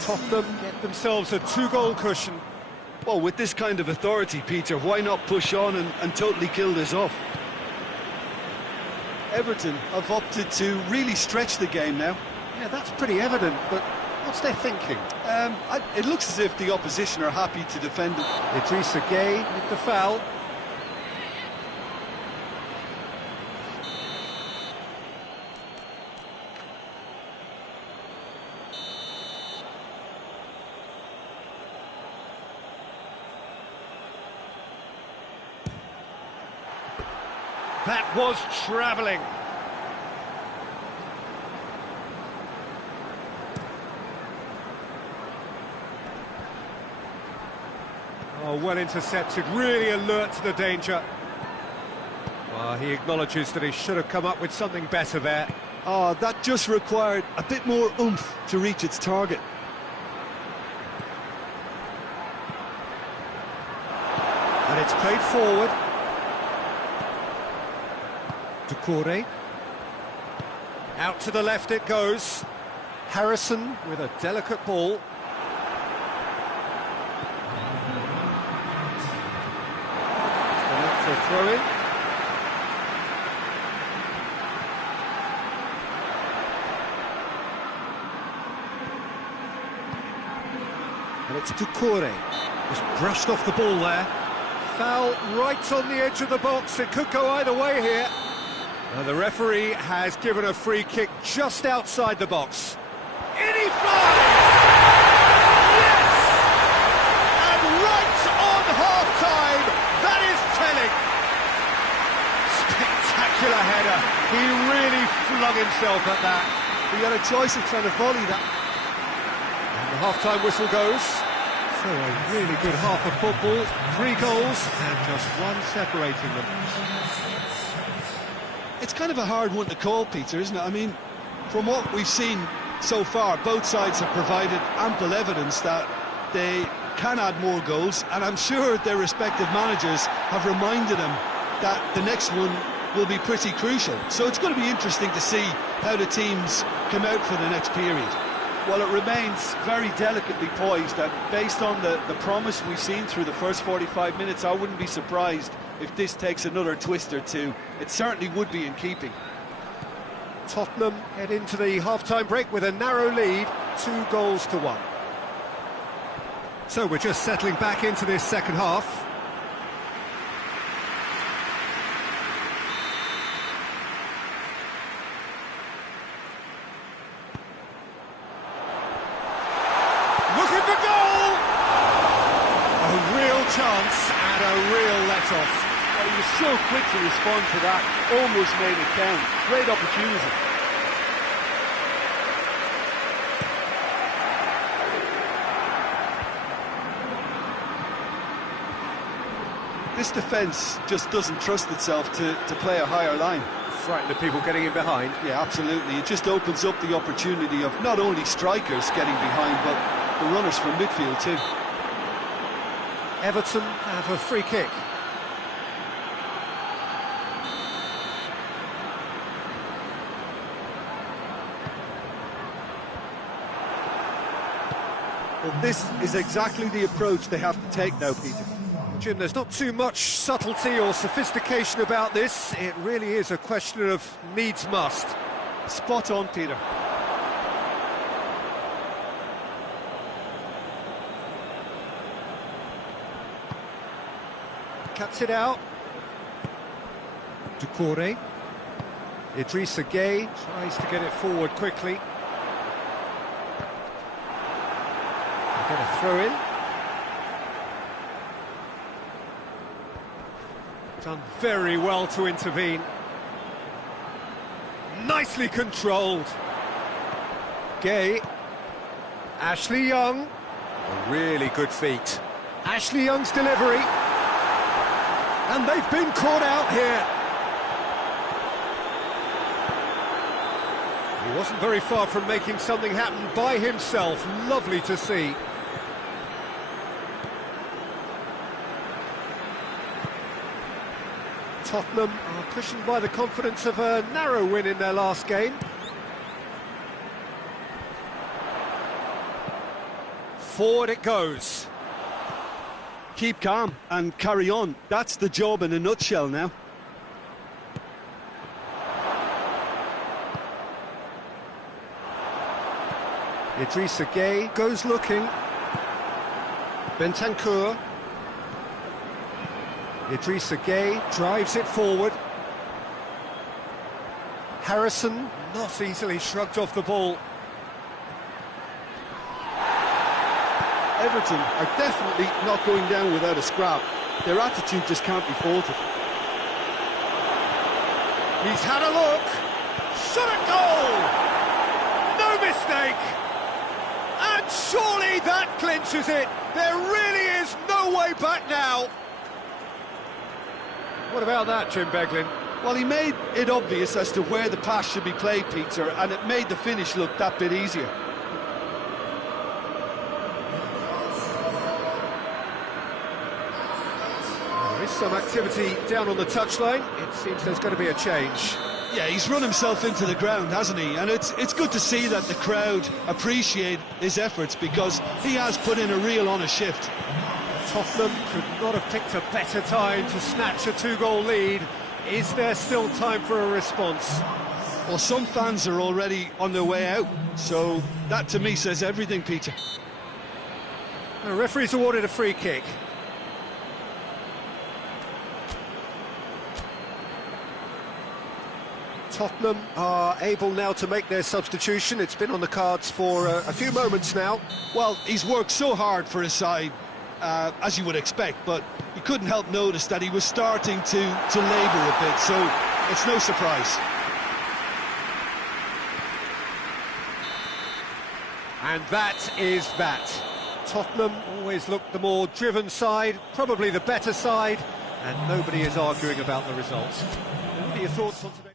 Tottenham get themselves a two-goal cushion. Well, with this kind of authority, Peter, why not push on and totally kill this off? Everton have opted to really stretch the game now. Yeah, that's pretty evident, but what's their thinking? It looks as if the opposition are happy to defend it. Idrissa Gay with the foul. That was travelling. Oh, well intercepted, really alert to the danger. Well, he acknowledges that he should have come up with something better there. Oh, that just required a bit more oomph to reach its target. And it's played forward. Doucouré. Out to the left it goes. Harrison with a delicate ball. For a throw-in. And it's Doucouré. Just brushed off the ball there. Foul right on the edge of the box. It could go either way here. Now the referee has given a free kick just outside the box. In he flies! Yes! And right on half-time, that is telling. Spectacular header. He really flung himself at that. He had a choice of trying to volley that. And the half-time whistle goes. So a really good half of football, 3 goals and just one separating them. It's kind of a hard one to call, Peter, isn't it? I mean, from what we've seen so far, both sides have provided ample evidence that they can add more goals, and I'm sure their respective managers have reminded them that the next one will be pretty crucial. So it's going to be interesting to see how the teams come out for the next period. Well, it remains very delicately poised, and based on the promise we've seen through the first 45 minutes, I wouldn't be surprised if this takes another twist or two. It certainly would be in keeping. Tottenham head into the half-time break with a narrow lead, 2 goals to 1. So we're just settling back into this second half. Look at the goal! A real chance and a real let-off. Well, he was so quick to respond to that, almost made it count. Great opportunity. This defence just doesn't trust itself to play a higher line. Frightened of people getting in behind. Yeah, absolutely. It just opens up the opportunity of not only strikers getting behind, but the runners from midfield too. Everton have a free kick. Well, this is exactly the approach they have to take now, Peter. Jim, there's not too much subtlety or sophistication about this. It really is a question of needs must. Spot on, Peter. Cuts it out. Doucouré. Idrissa Gueye tries to get it forward quickly. Get a throw in. Done very well to intervene. Nicely controlled. Gueye. Ashley Young. A really good feat. Ashley Young's delivery. And they've been caught out here. He wasn't very far from making something happen by himself. Lovely to see. Tottenham are cushioned by the confidence of a narrow win in their last game. Forward it goes. Keep calm and carry on. That's the job in a nutshell now. Idrissa Gueye goes looking. Bentancur. Idrissa Gueye drives it forward. Harrison not easily shrugged off the ball. Everton are definitely not going down without a scrap. Their attitude just can't be faulted. He's had a look. Shot at goal! No mistake! And surely that clinches it. There really is no way back now. What about that, Jim Beglin? Well, he made it obvious as to where the pass should be played, Peter, and it made the finish look that bit easier. There is some activity down on the touchline. It seems there's going to be a change. Yeah, he's run himself into the ground, hasn't he? And it's good to see that the crowd appreciate his efforts, because he has put in a real honest shift. Tottenham could not have picked a better time to snatch a 2-goal lead. Is there still time for a response? Well, some fans are already on their way out, so that to me says everything, Peter. The referee's awarded a free kick. Tottenham are able now to make their substitution. It's been on the cards for a few moments now. Well, he's worked so hard for his side, as you would expect, but you couldn't help notice that he was starting to labour a bit, so it's no surprise. And that is that. Tottenham always look the more driven side, probably the better side, and nobody is arguing about the results. What are your thoughts on today?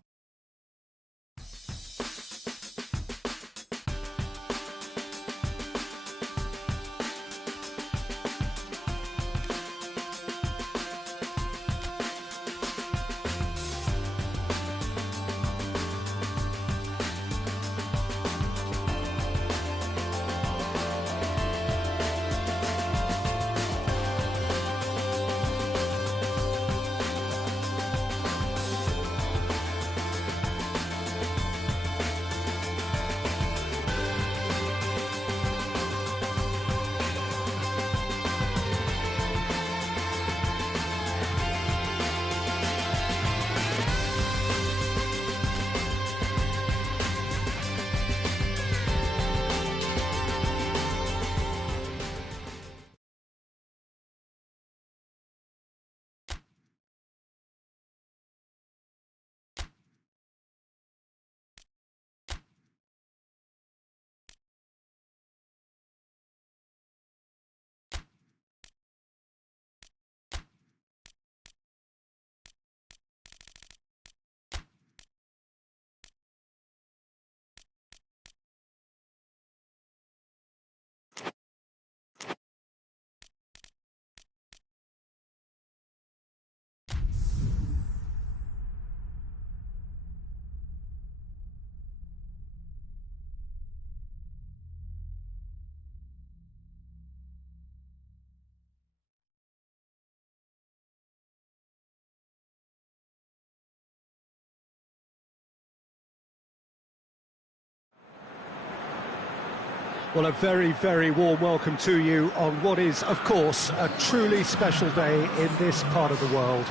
Well, a very, very warm welcome to you on what is, of course, a truly special day in this part of the world.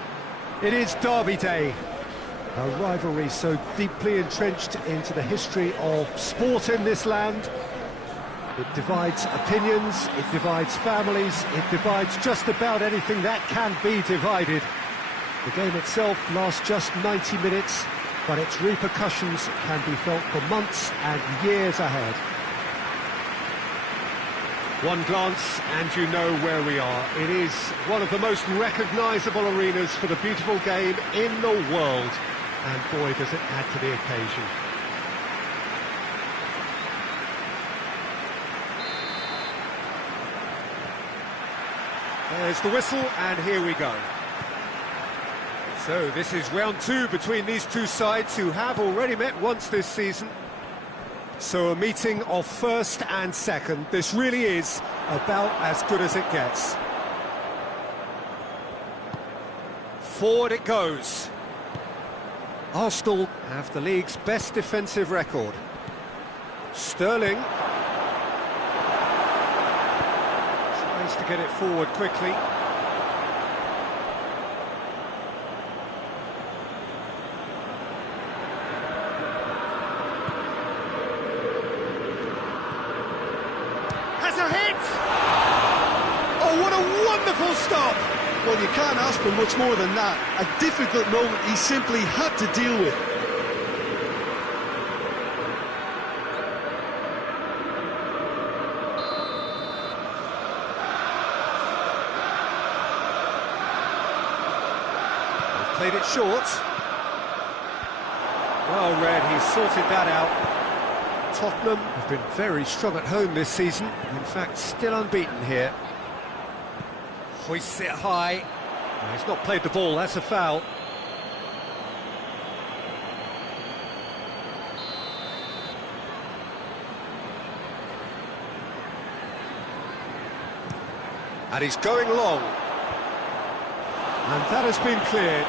It is Derby Day, a rivalry so deeply entrenched into the history of sport in this land. It divides opinions, it divides families, it divides just about anything that can be divided. The game itself lasts just 90 minutes, but its repercussions can be felt for months and years ahead. One glance and you know where we are. It is one of the most recognisable arenas for the beautiful game in the world. And boy, does it add to the occasion. There's the whistle, and here we go. So this is round two between these two sides who have already met once this season. So a meeting of first and second. This really is about as good as it gets. Forward it goes. Arsenal have the league's best defensive record. Sterling tries to get it forward quickly. Wonderful stop! Well, you can't ask for much more than that. A difficult moment he simply had to deal with. They've played it short. Well read, he's sorted that out. Tottenham have been very strong at home this season. In fact, still unbeaten here. Hoists it high. No, he's not played the ball, that's a foul. And he's going long. And that has been cleared.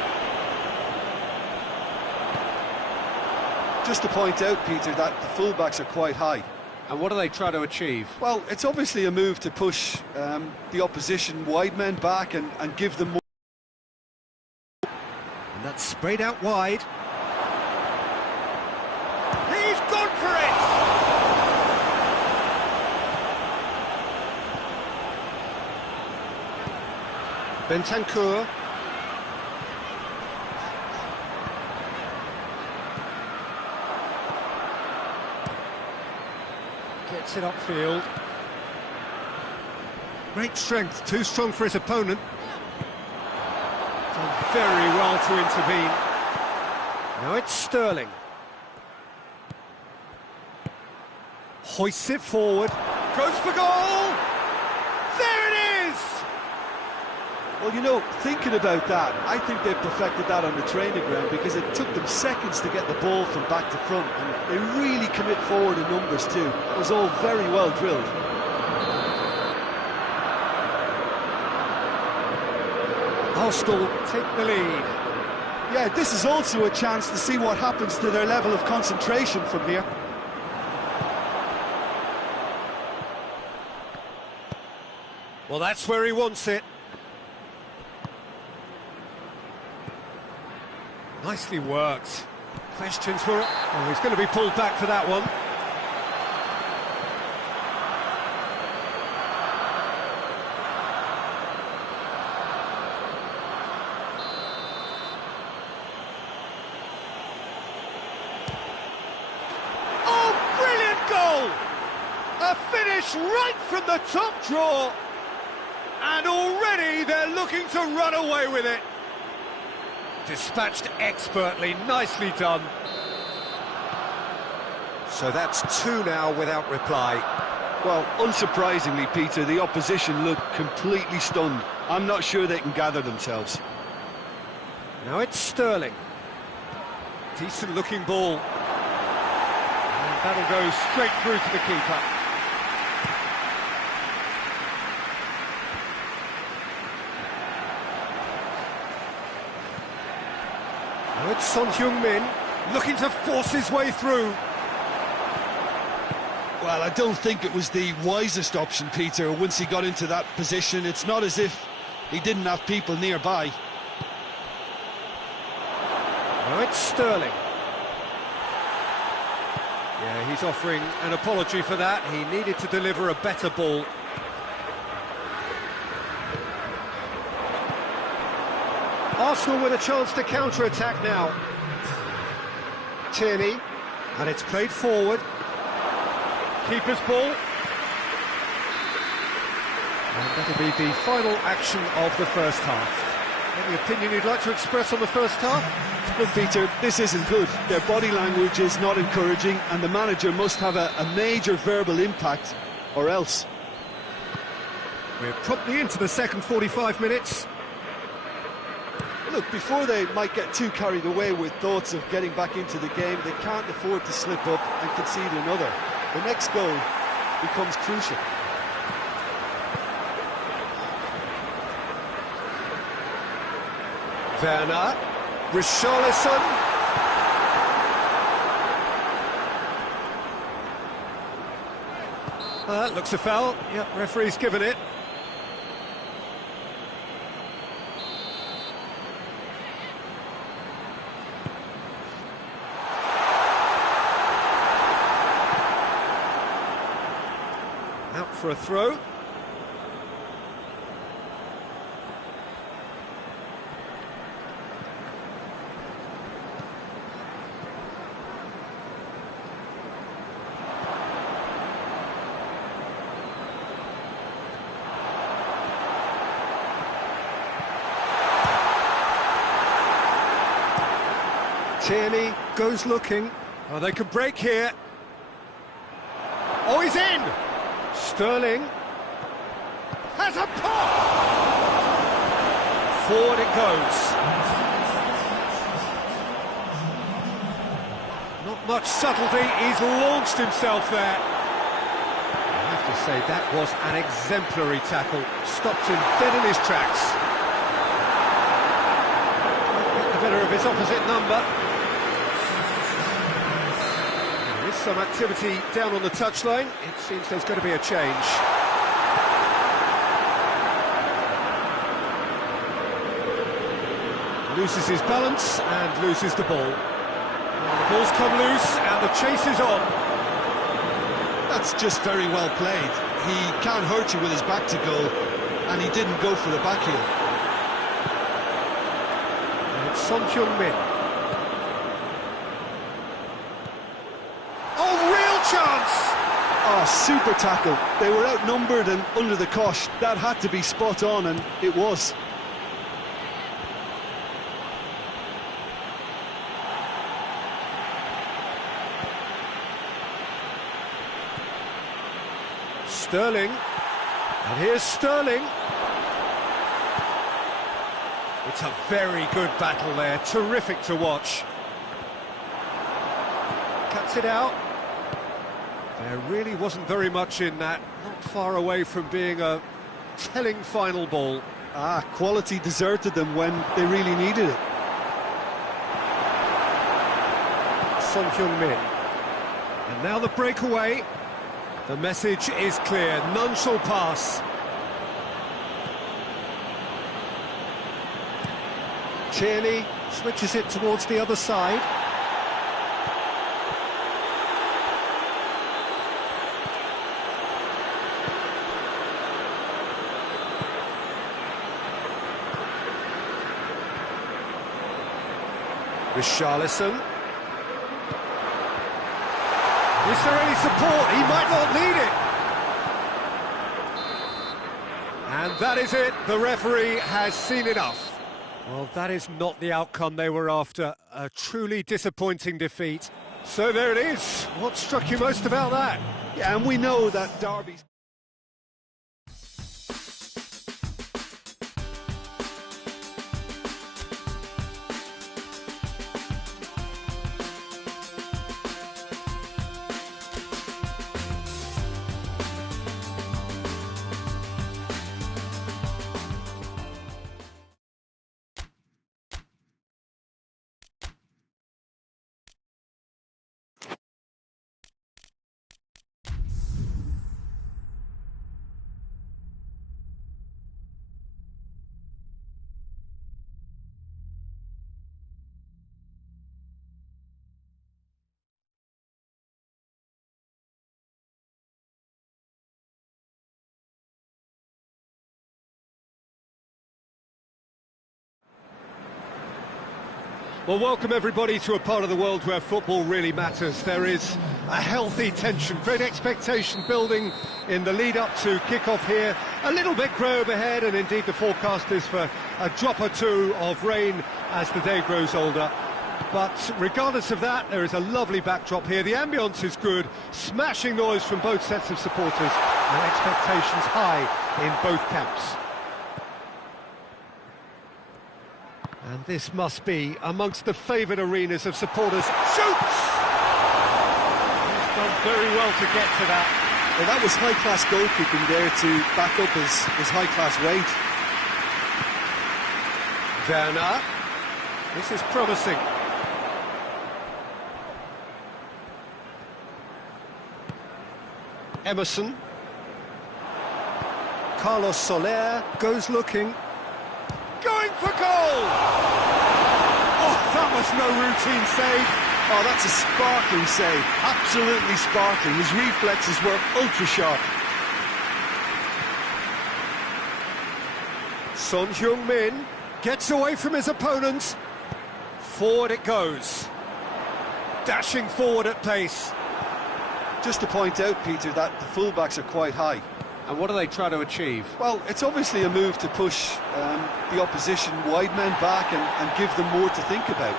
Just to point out, Peter, that the fullbacks are quite high. And what do they try to achieve? Well, it's obviously a move to push the opposition wide men back and give them more. And that's sprayed out wide. He's gone for it! Bentancur. Gets it upfield. Great strength, too strong for his opponent. Done very well to intervene. Now it's Sterling. Hoists it forward. Goes for goal! There it is! Well, you know, thinking about that, I think they've perfected that on the training ground because it took them seconds to get the ball from back to front, and they really commit forward in numbers too. It was all very well drilled. Arsenal take the lead. Yeah, this is also a chance to see what happens to their level of concentration from here. Well, that's where he wants it. Nicely worked. Questions were... Oh, he's going to be pulled back for that one. Oh, brilliant goal! A finish right from the top draw. And already they're looking to run away with it. Dispatched expertly, nicely done. So that's two now without reply. Well, unsurprisingly, Peter, the opposition look completely stunned. I'm not sure they can gather themselves. Now it's Sterling. Decent looking ball. And that'll go straight through to the keeper. Now it's Son Heung-min looking to force his way through. Well, I don't think it was the wisest option, Peter, once he got into that position. It's not as if he didn't have people nearby. Now it's Sterling. Yeah, he's offering an apology for that. He needed to deliver a better ball. Arsenal with a chance to counter-attack now. Tierney, and it's played forward. Keeper's ball. And that'll be the final action of the first half. Any opinion you'd like to express on the first half? Look, Peter, this isn't good. Their body language is not encouraging, and the manager must have a major verbal impact, or else. We're promptly into the second 45 minutes. Look, before they might get too carried away with thoughts of getting back into the game, they can't afford to slip up and concede another. The next goal becomes crucial. Werner, Richarlison. That looks a foul. Yep, referee's given it. Out for a throw. Tierney goes looking. Oh, they could break here. Oh, he's in! Sterling has a pop! Forward it goes. Not much subtlety, he's launched himself there. I have to say, that was an exemplary tackle. Stopped him dead in his tracks. Get the better of his opposite number. There is Some activity down on the touchline. It seems there's going to be a change. Loses his balance and loses the ball. And the ball's come loose and the chase is on. That's just very well played. He can't hurt you with his back to goal, and he didn't go for the back heel. And it's Son Heung-min. Oh, real chance! Oh, super tackle. They were outnumbered and under the cosh. That had to be spot on, and it was. Sterling, and here's Sterling. It's a very good battle there, terrific to watch. Cuts it out. There really wasn't very much in that, not far away from being a telling final ball. Quality deserted them when they really needed it. Son Heung-min. And now the breakaway. The message is clear, none shall pass. Tierney switches it towards the other side. Richarlison. Is there any support? He might not need it. And that is it. The referee has seen enough. Well, that is not the outcome they were after. A truly disappointing defeat. So there it is. What struck you most about that? Yeah, and we know that Derby's... Well, welcome everybody to a part of the world where football really matters. There is a healthy tension, great expectation building in the lead-up to kick-off here. A little bit grey overhead, and indeed the forecast is for a drop or two of rain as the day grows older. But regardless of that, there is a lovely backdrop here. The ambience is good, smashing noise from both sets of supporters, and expectations high in both camps. And this must be amongst the favoured arenas of supporters. Shoots! He's done very well to get to that. Well, that was high-class goalkeeping there to back up his high-class weight. Werner. This is promising. Emerson. Carlos Soler goes looking. Going for goal! Oh, that was no routine save. Oh, that's a sparkling save. Absolutely sparkling. His reflexes were ultra-sharp. Son Heung-min gets away from his opponent. Forward it goes. Dashing forward at pace. Just to point out, Peter, that the fullbacks are quite high. And what do they try to achieve? Well, it's obviously a move to push the opposition wide men back and give them more to think about.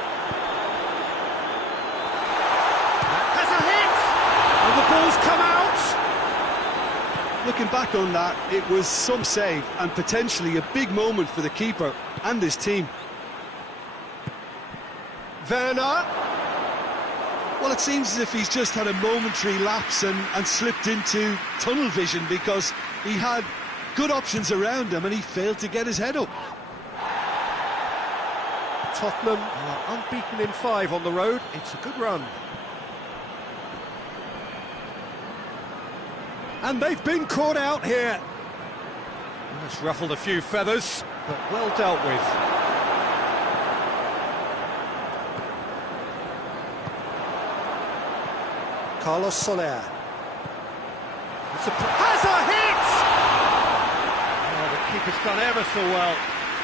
Has a hit! And the ball's come out! Looking back on that, it was some save and potentially a big moment for the keeper and his team. Werner. Well, it seems as if he's just had a momentary lapse and slipped into tunnel vision, because he had good options around him and he failed to get his head up. Tottenham are unbeaten in 5 on the road. It's a good run. And they've been caught out here. That's ruffled a few feathers, but well dealt with. Carlos Soler. Has a hit! Oh, the keeper's done ever so well.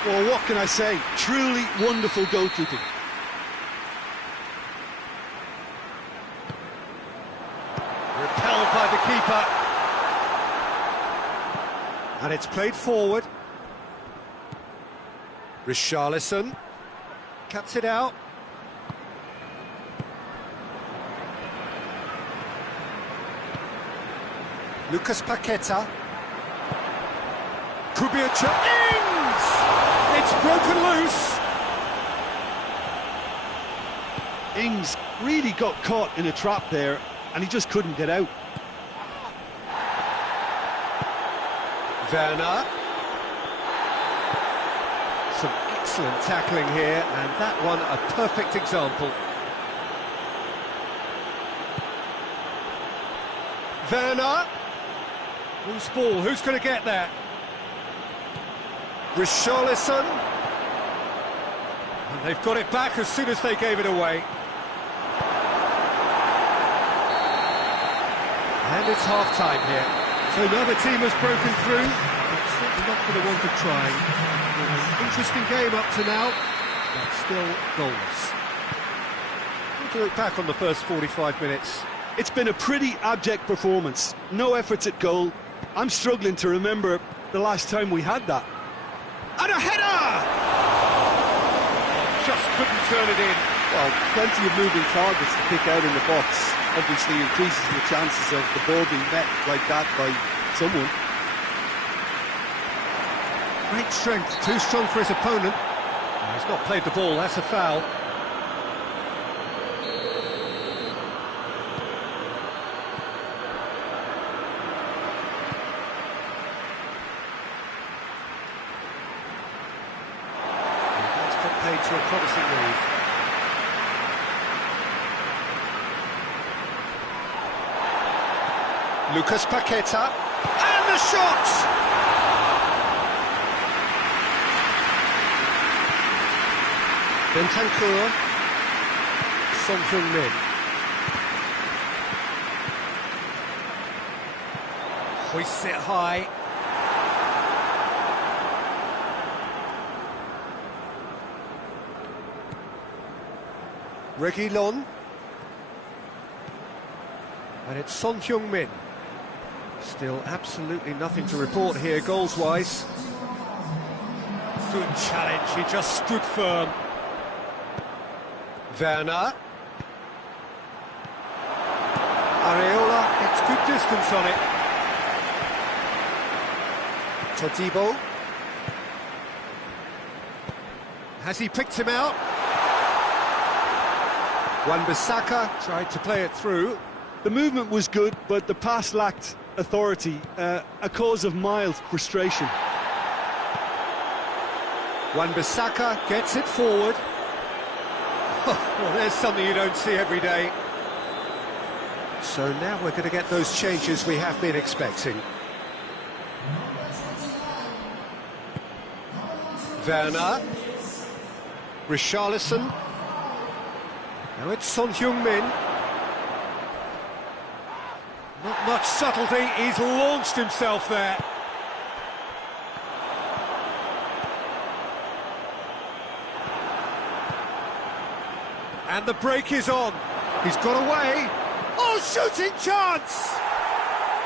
Well, what can I say? Truly wonderful goalkeeping. Repelled by the keeper. And it's played forward. Richarlison cuts it out. Lucas Paqueta. Could be a chance. Ings! It's broken loose. Ings really got caught in a trap there, and he just couldn't get out. Werner. Some excellent tackling here, and that one a perfect example. Werner. Who's ball? Who's going to get there? Richarlison. And they've got it back as soon as they gave it away. And it's half-time here. So another team has broken through, but certainly not for the want of trying. An interesting game up to now, but still goalless. To look back on the first 45 minutes. It's been a pretty abject performance. No efforts at goal. I'm struggling to remember the last time we had that. And a header! Just couldn't turn it in. Well, plenty of moving targets to pick out in the box. Obviously increases the chances of the ball being met like that by someone. Great strength, too strong for his opponent. He's not played the ball, that's a foul. Paid to a promising move. Lucas Paqueta, and the shot! Bentancur, Son Heung-min. Hoists it high. Reguilon. And it's Son Heung-min. Still absolutely nothing to report here goals-wise. Good challenge, he just stood firm. Werner. Areola gets good distance on it. Todibo. Has he picked him out? Wan-Bissaka tried to play it through. The movement was good, but the pass lacked authority, a cause of mild frustration. Wan-Bissaka gets it forward. Well, there's something you don't see every day. So now we're going to get those changes we have been expecting. Werner. Richarlison. Now it's Son Heung-min. Not much subtlety, he's launched himself there. And the break is on. He's got away. Oh, shooting chance!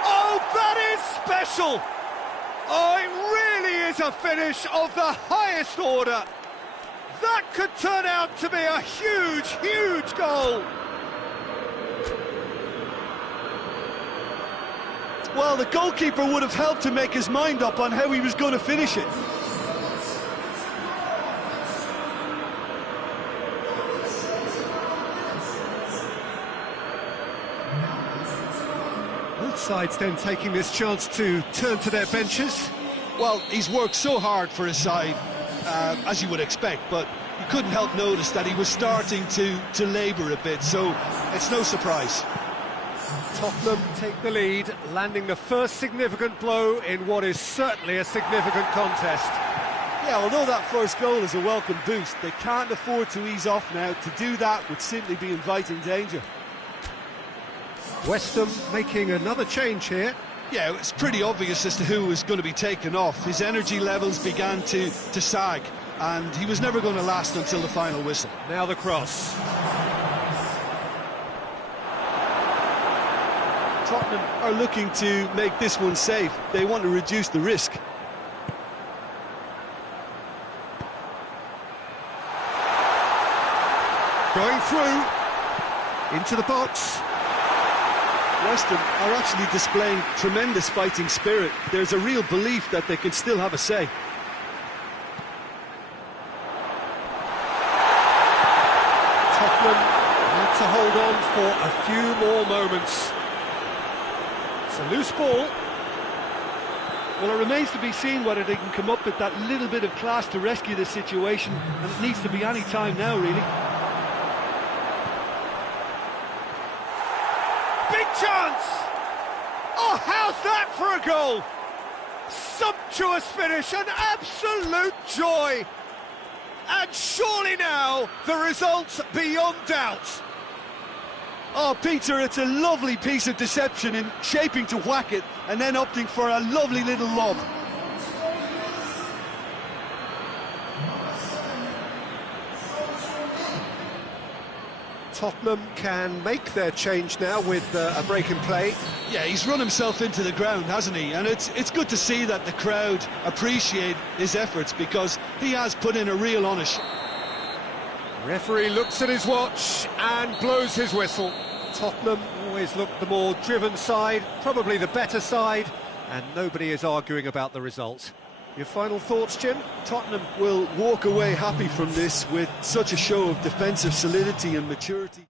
Oh, that is special! Oh, it really is a finish of the highest order. That could turn out to be a huge, huge goal. Well, the goalkeeper would have helped to make his mind up on how he was going to finish it. Both sides then taking this chance to turn to their benches. Well, he's worked so hard for his side, as you would expect, but you couldn't help notice that he was starting to labour a bit, so it's no surprise. Tottenham take the lead, landing the first significant blow in what is certainly a significant contest. Yeah, although that first goal is a welcome boost, they can't afford to ease off now. To do that would simply be inviting danger. West Ham making another change here. Yeah, it's pretty obvious as to who was going to be taken off. His energy levels began to sag, and he was never going to last until the final whistle. Now the cross. Tottenham are looking to make this one safe. They want to reduce the risk. Going through, into the box. West Ham are actually displaying tremendous fighting spirit. There's a real belief that they can still have a say. Tottenham need to hold on for a few more moments. It's a loose ball. Well, it remains to be seen whether they can come up with that little bit of class to rescue the situation, and it needs to be any time now, really. Big chance! Oh, how's that for a goal? Sumptuous finish, an absolute joy! And surely now, the result's beyond doubt. Oh, Peter, it's a lovely piece of deception in shaping to whack it and then opting for a lovely little lob. Tottenham can make their change now with a break in play. Yeah, he's run himself into the ground, hasn't he? And it's good to see that the crowd appreciate his efforts, because he has put in a real honest. Referee looks at his watch and blows his whistle. Tottenham always look the more driven side, probably the better side, and nobody is arguing about the result. Your final thoughts, Jim? Tottenham will walk away happy from this with such a show of defensive solidity and maturity.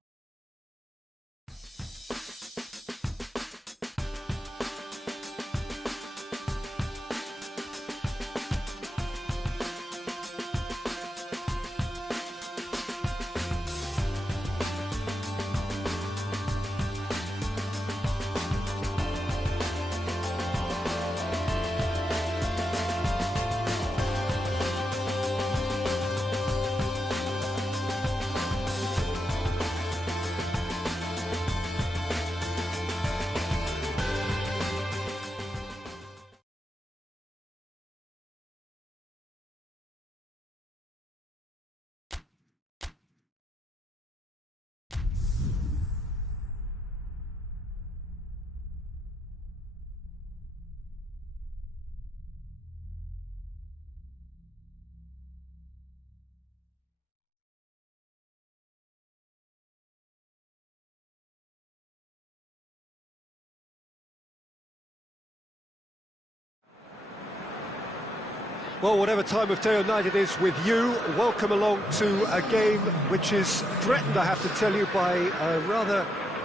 Well, whatever time of day or night it is with you, welcome along to a game which is threatened, I have to tell you, by a rather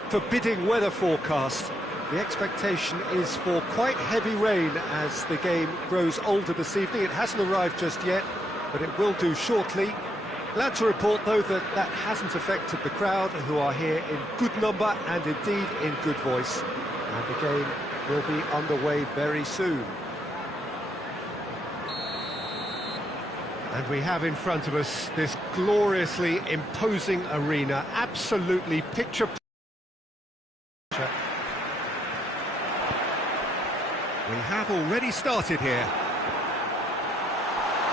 forbidding weather forecast. The expectation is for quite heavy rain as the game grows older this evening. It hasn't arrived just yet, but it will do shortly. Glad to report, though, that that hasn't affected the crowd, who are here in good number and indeed in good voice. And the game will be underway very soon. And we have in front of us this gloriously imposing arena, absolutely picture. We have already started here.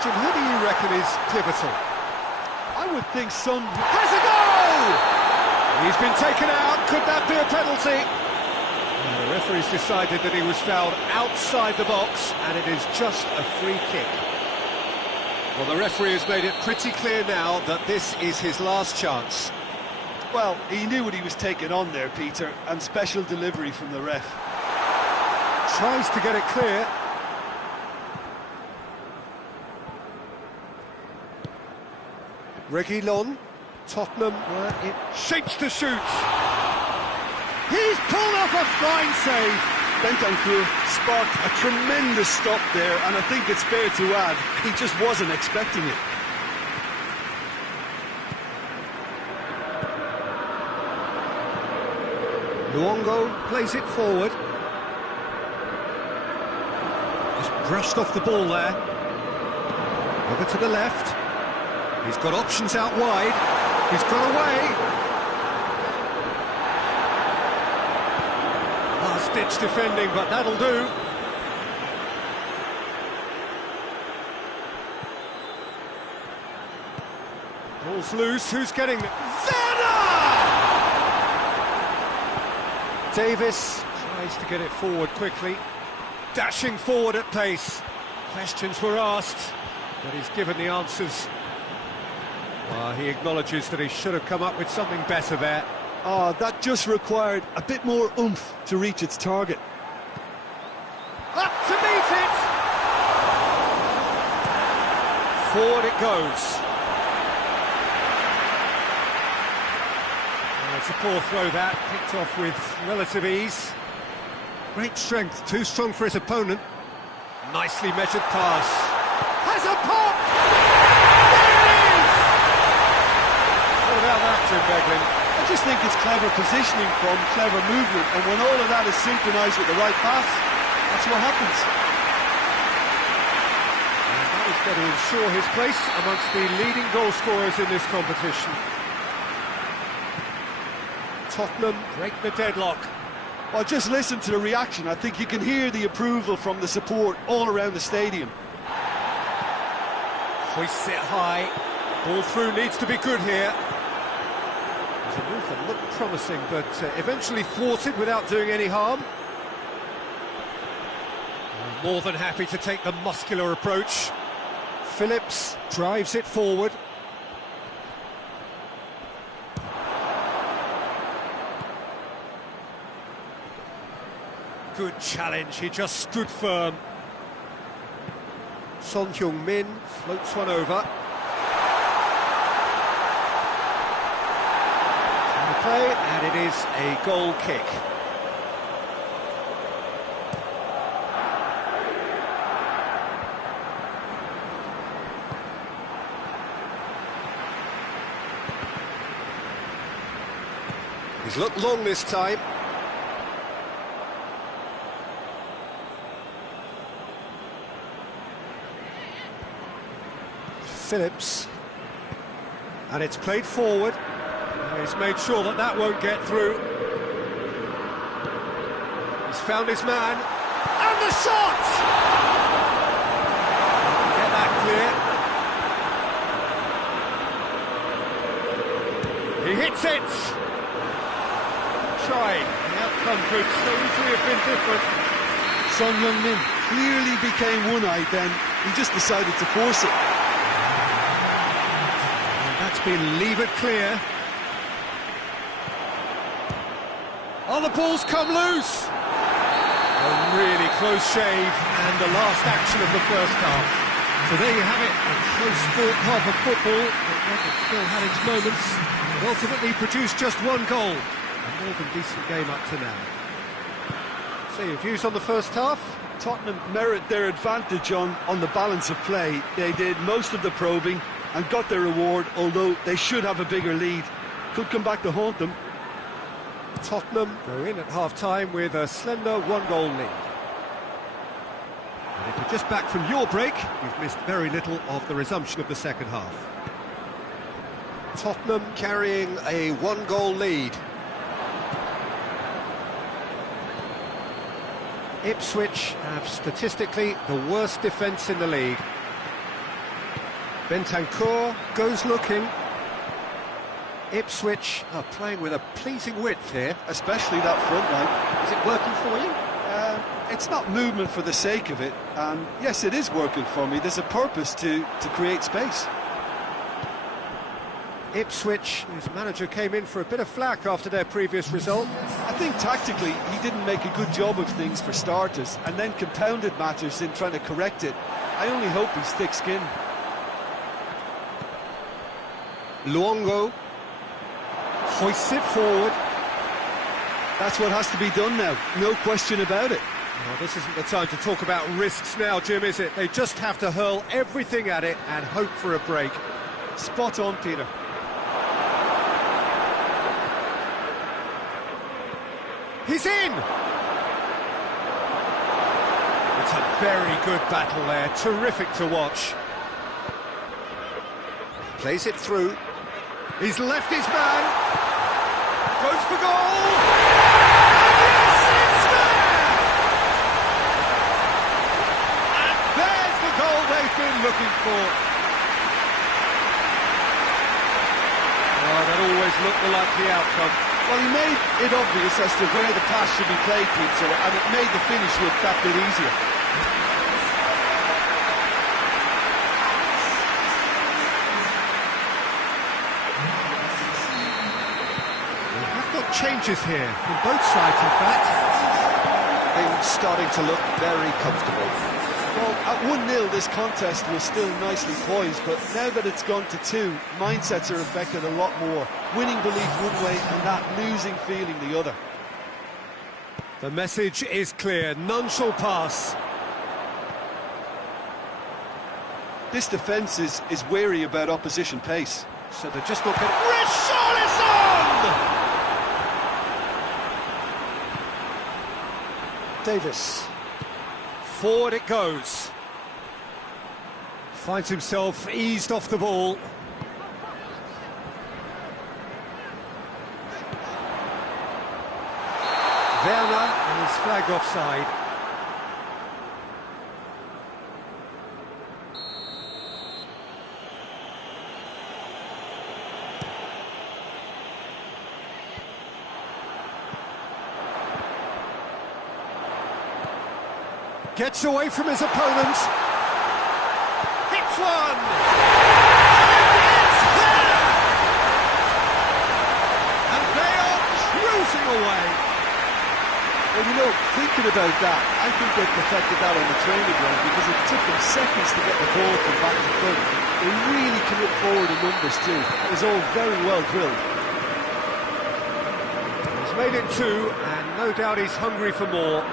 Jim, who do you reckon is pivotal? I would think Son Has a goal! He's been taken out. Could that be a penalty? And the referee's decided that he was fouled outside the box, and it is just a free kick. Well, the referee has made it pretty clear now that this is his last chance. Well, he knew what he was taking on there, Peter, and special delivery from the ref. Tries to get it clear. Reguilon, Tottenham, it shapes to shoot. He's pulled off a fine save. Bentancur sparked a tremendous stop there, and I think it's fair to add, he just wasn't expecting it. Luongo plays it forward. Just brushed off the ball there. Over to the left. He's got options out wide. He's got away. Last-ditch defending, but that'll do. Ball's loose. Who's getting... Davis tries to get it forward quickly, dashing forward at pace. Questions were asked, but he's given the answers. He acknowledges that he should have come up with something better there. That just required a bit more oomph to reach its target. Up to meet it! Forward it goes. It's a poor throw that, picked off with relative ease. Great strength, too strong for his opponent. Nicely measured pass. Has a pop! There it is! What about that, Jim Beglin? I just think it's clever positioning from clever movement, and when all of that is synchronised with the right pass, that's what happens. And that is going to ensure his place amongst the leading goal scorers in this competition. Tottenham break the deadlock. Well, just listen to the reaction. I think you can hear the approval from the support all around the stadium. Hoists it high. Ball through needs to be good here. There's a move that looked promising, but eventually thwarted without doing any harm. More than happy to take the muscular approach. Phillips drives it forward. Good challenge, he just stood firm. Son Heung-min floats one over. On the play, and it is a goal kick. He's looked long this time. Phillips, and it's played forward. He's made sure that that won't get through. He's found his man, and the shot! Get that clear. He hits it! Trying. The outcome could so easily have been different. Son Heung-min clearly became one-eyed then. He just decided to force it. That's been levered clear. Oh, the ball's come loose! A really close shave, and the last action of the first half. So there you have it, a close fought half of football, but one that still had its moments, but ultimately produced just one goal. A more than decent game up to now. So your views on the first half? Tottenham merit their advantage on the balance of play. They did most of the probing and got their reward, although they should have a bigger lead. Could come back to haunt them. Tottenham go in at half-time with a slender one-goal lead. And if you're just back from your break, you've missed very little of the resumption of the second half. Tottenham carrying a one-goal lead. Ipswich have statistically the worst defence in the league. Bentancur goes looking. Ipswich are playing with a pleasing width here. Especially that front line. Is it working for you? It's not movement for the sake of it, and yes, it is working for me. There's a purpose to create space. Ipswich, whose manager came in for a bit of flack after their previous result. I think tactically he didn't make a good job of things for starters, and then compounded matters in trying to correct it. I only hope he's thick-skinned. Luongo hoists it forward. That's what has to be done now, no question about it. Well, this isn't the time to talk about risks now, Jim, is it? They just have to hurl everything at it and hope for a break. Spot on, Peter. He's in! It's a very good battle there, terrific to watch. Plays it through. He's left his man. Goes for goal! And yes, it's there! And there's the goal they've been looking for. Oh, that always looked the likely outcome. Well, he made it obvious as to where the pass should be played, Peter, and it made the finish look that bit easier. We have got changes here from both sides, in fact. Things starting to look very comfortable. Well, at 1-0, this contest was still nicely poised, but now that it's gone to 2, mindsets are affected a lot more. Winning belief one way and that losing feeling the other. The message is clear, none shall pass. This defence is wary about opposition pace. So they're just not going to... Richarlison! Davis. Forward it goes. Finds himself eased off the ball. Werner is flagged offside. Gets away from his opponent. Hits one! And it's there! And they are cruising away. Well, you know, thinking about that, I think they perfected that on the training ground because it took them seconds to get the ball from back to front. They really commit forward in numbers too. It was all very well drilled. He's made it 2, and no doubt he's hungry for more.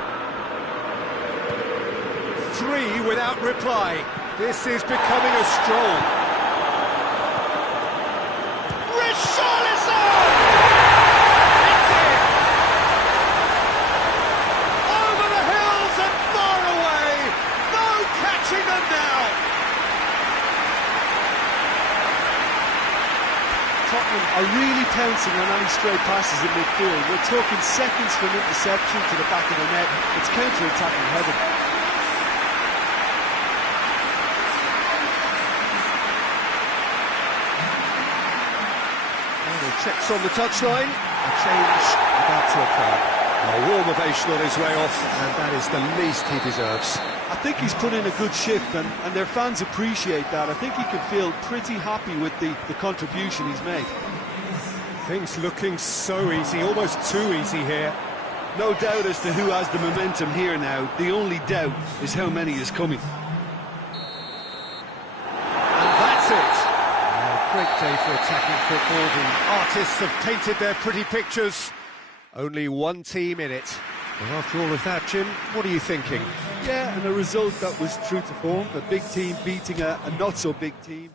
3 without reply. This is becoming a stroll. Richarlison! It's in! Over the hills and far away! No catching them now! Tottenham are really pouncing on any stray passes in midfield. We're talking seconds from interception to the back of the net. It's counter-attacking heaven. Checks on the touchline, a change about to occur. A warm ovation on his way off, and that is the least he deserves. I think he's put in a good shift, and their fans appreciate that. I think he can feel pretty happy with the contribution he's made. Things looking so easy, almost too easy here. No doubt as to who has the momentum here now. The only doubt is how many is coming. And that's it. Great day for attacking football. The artists have painted their pretty pictures. Only one team in it. Well, after all of that, Jim, what are you thinking? Yeah, and a result that was true to form. A big team beating a not-so-big team.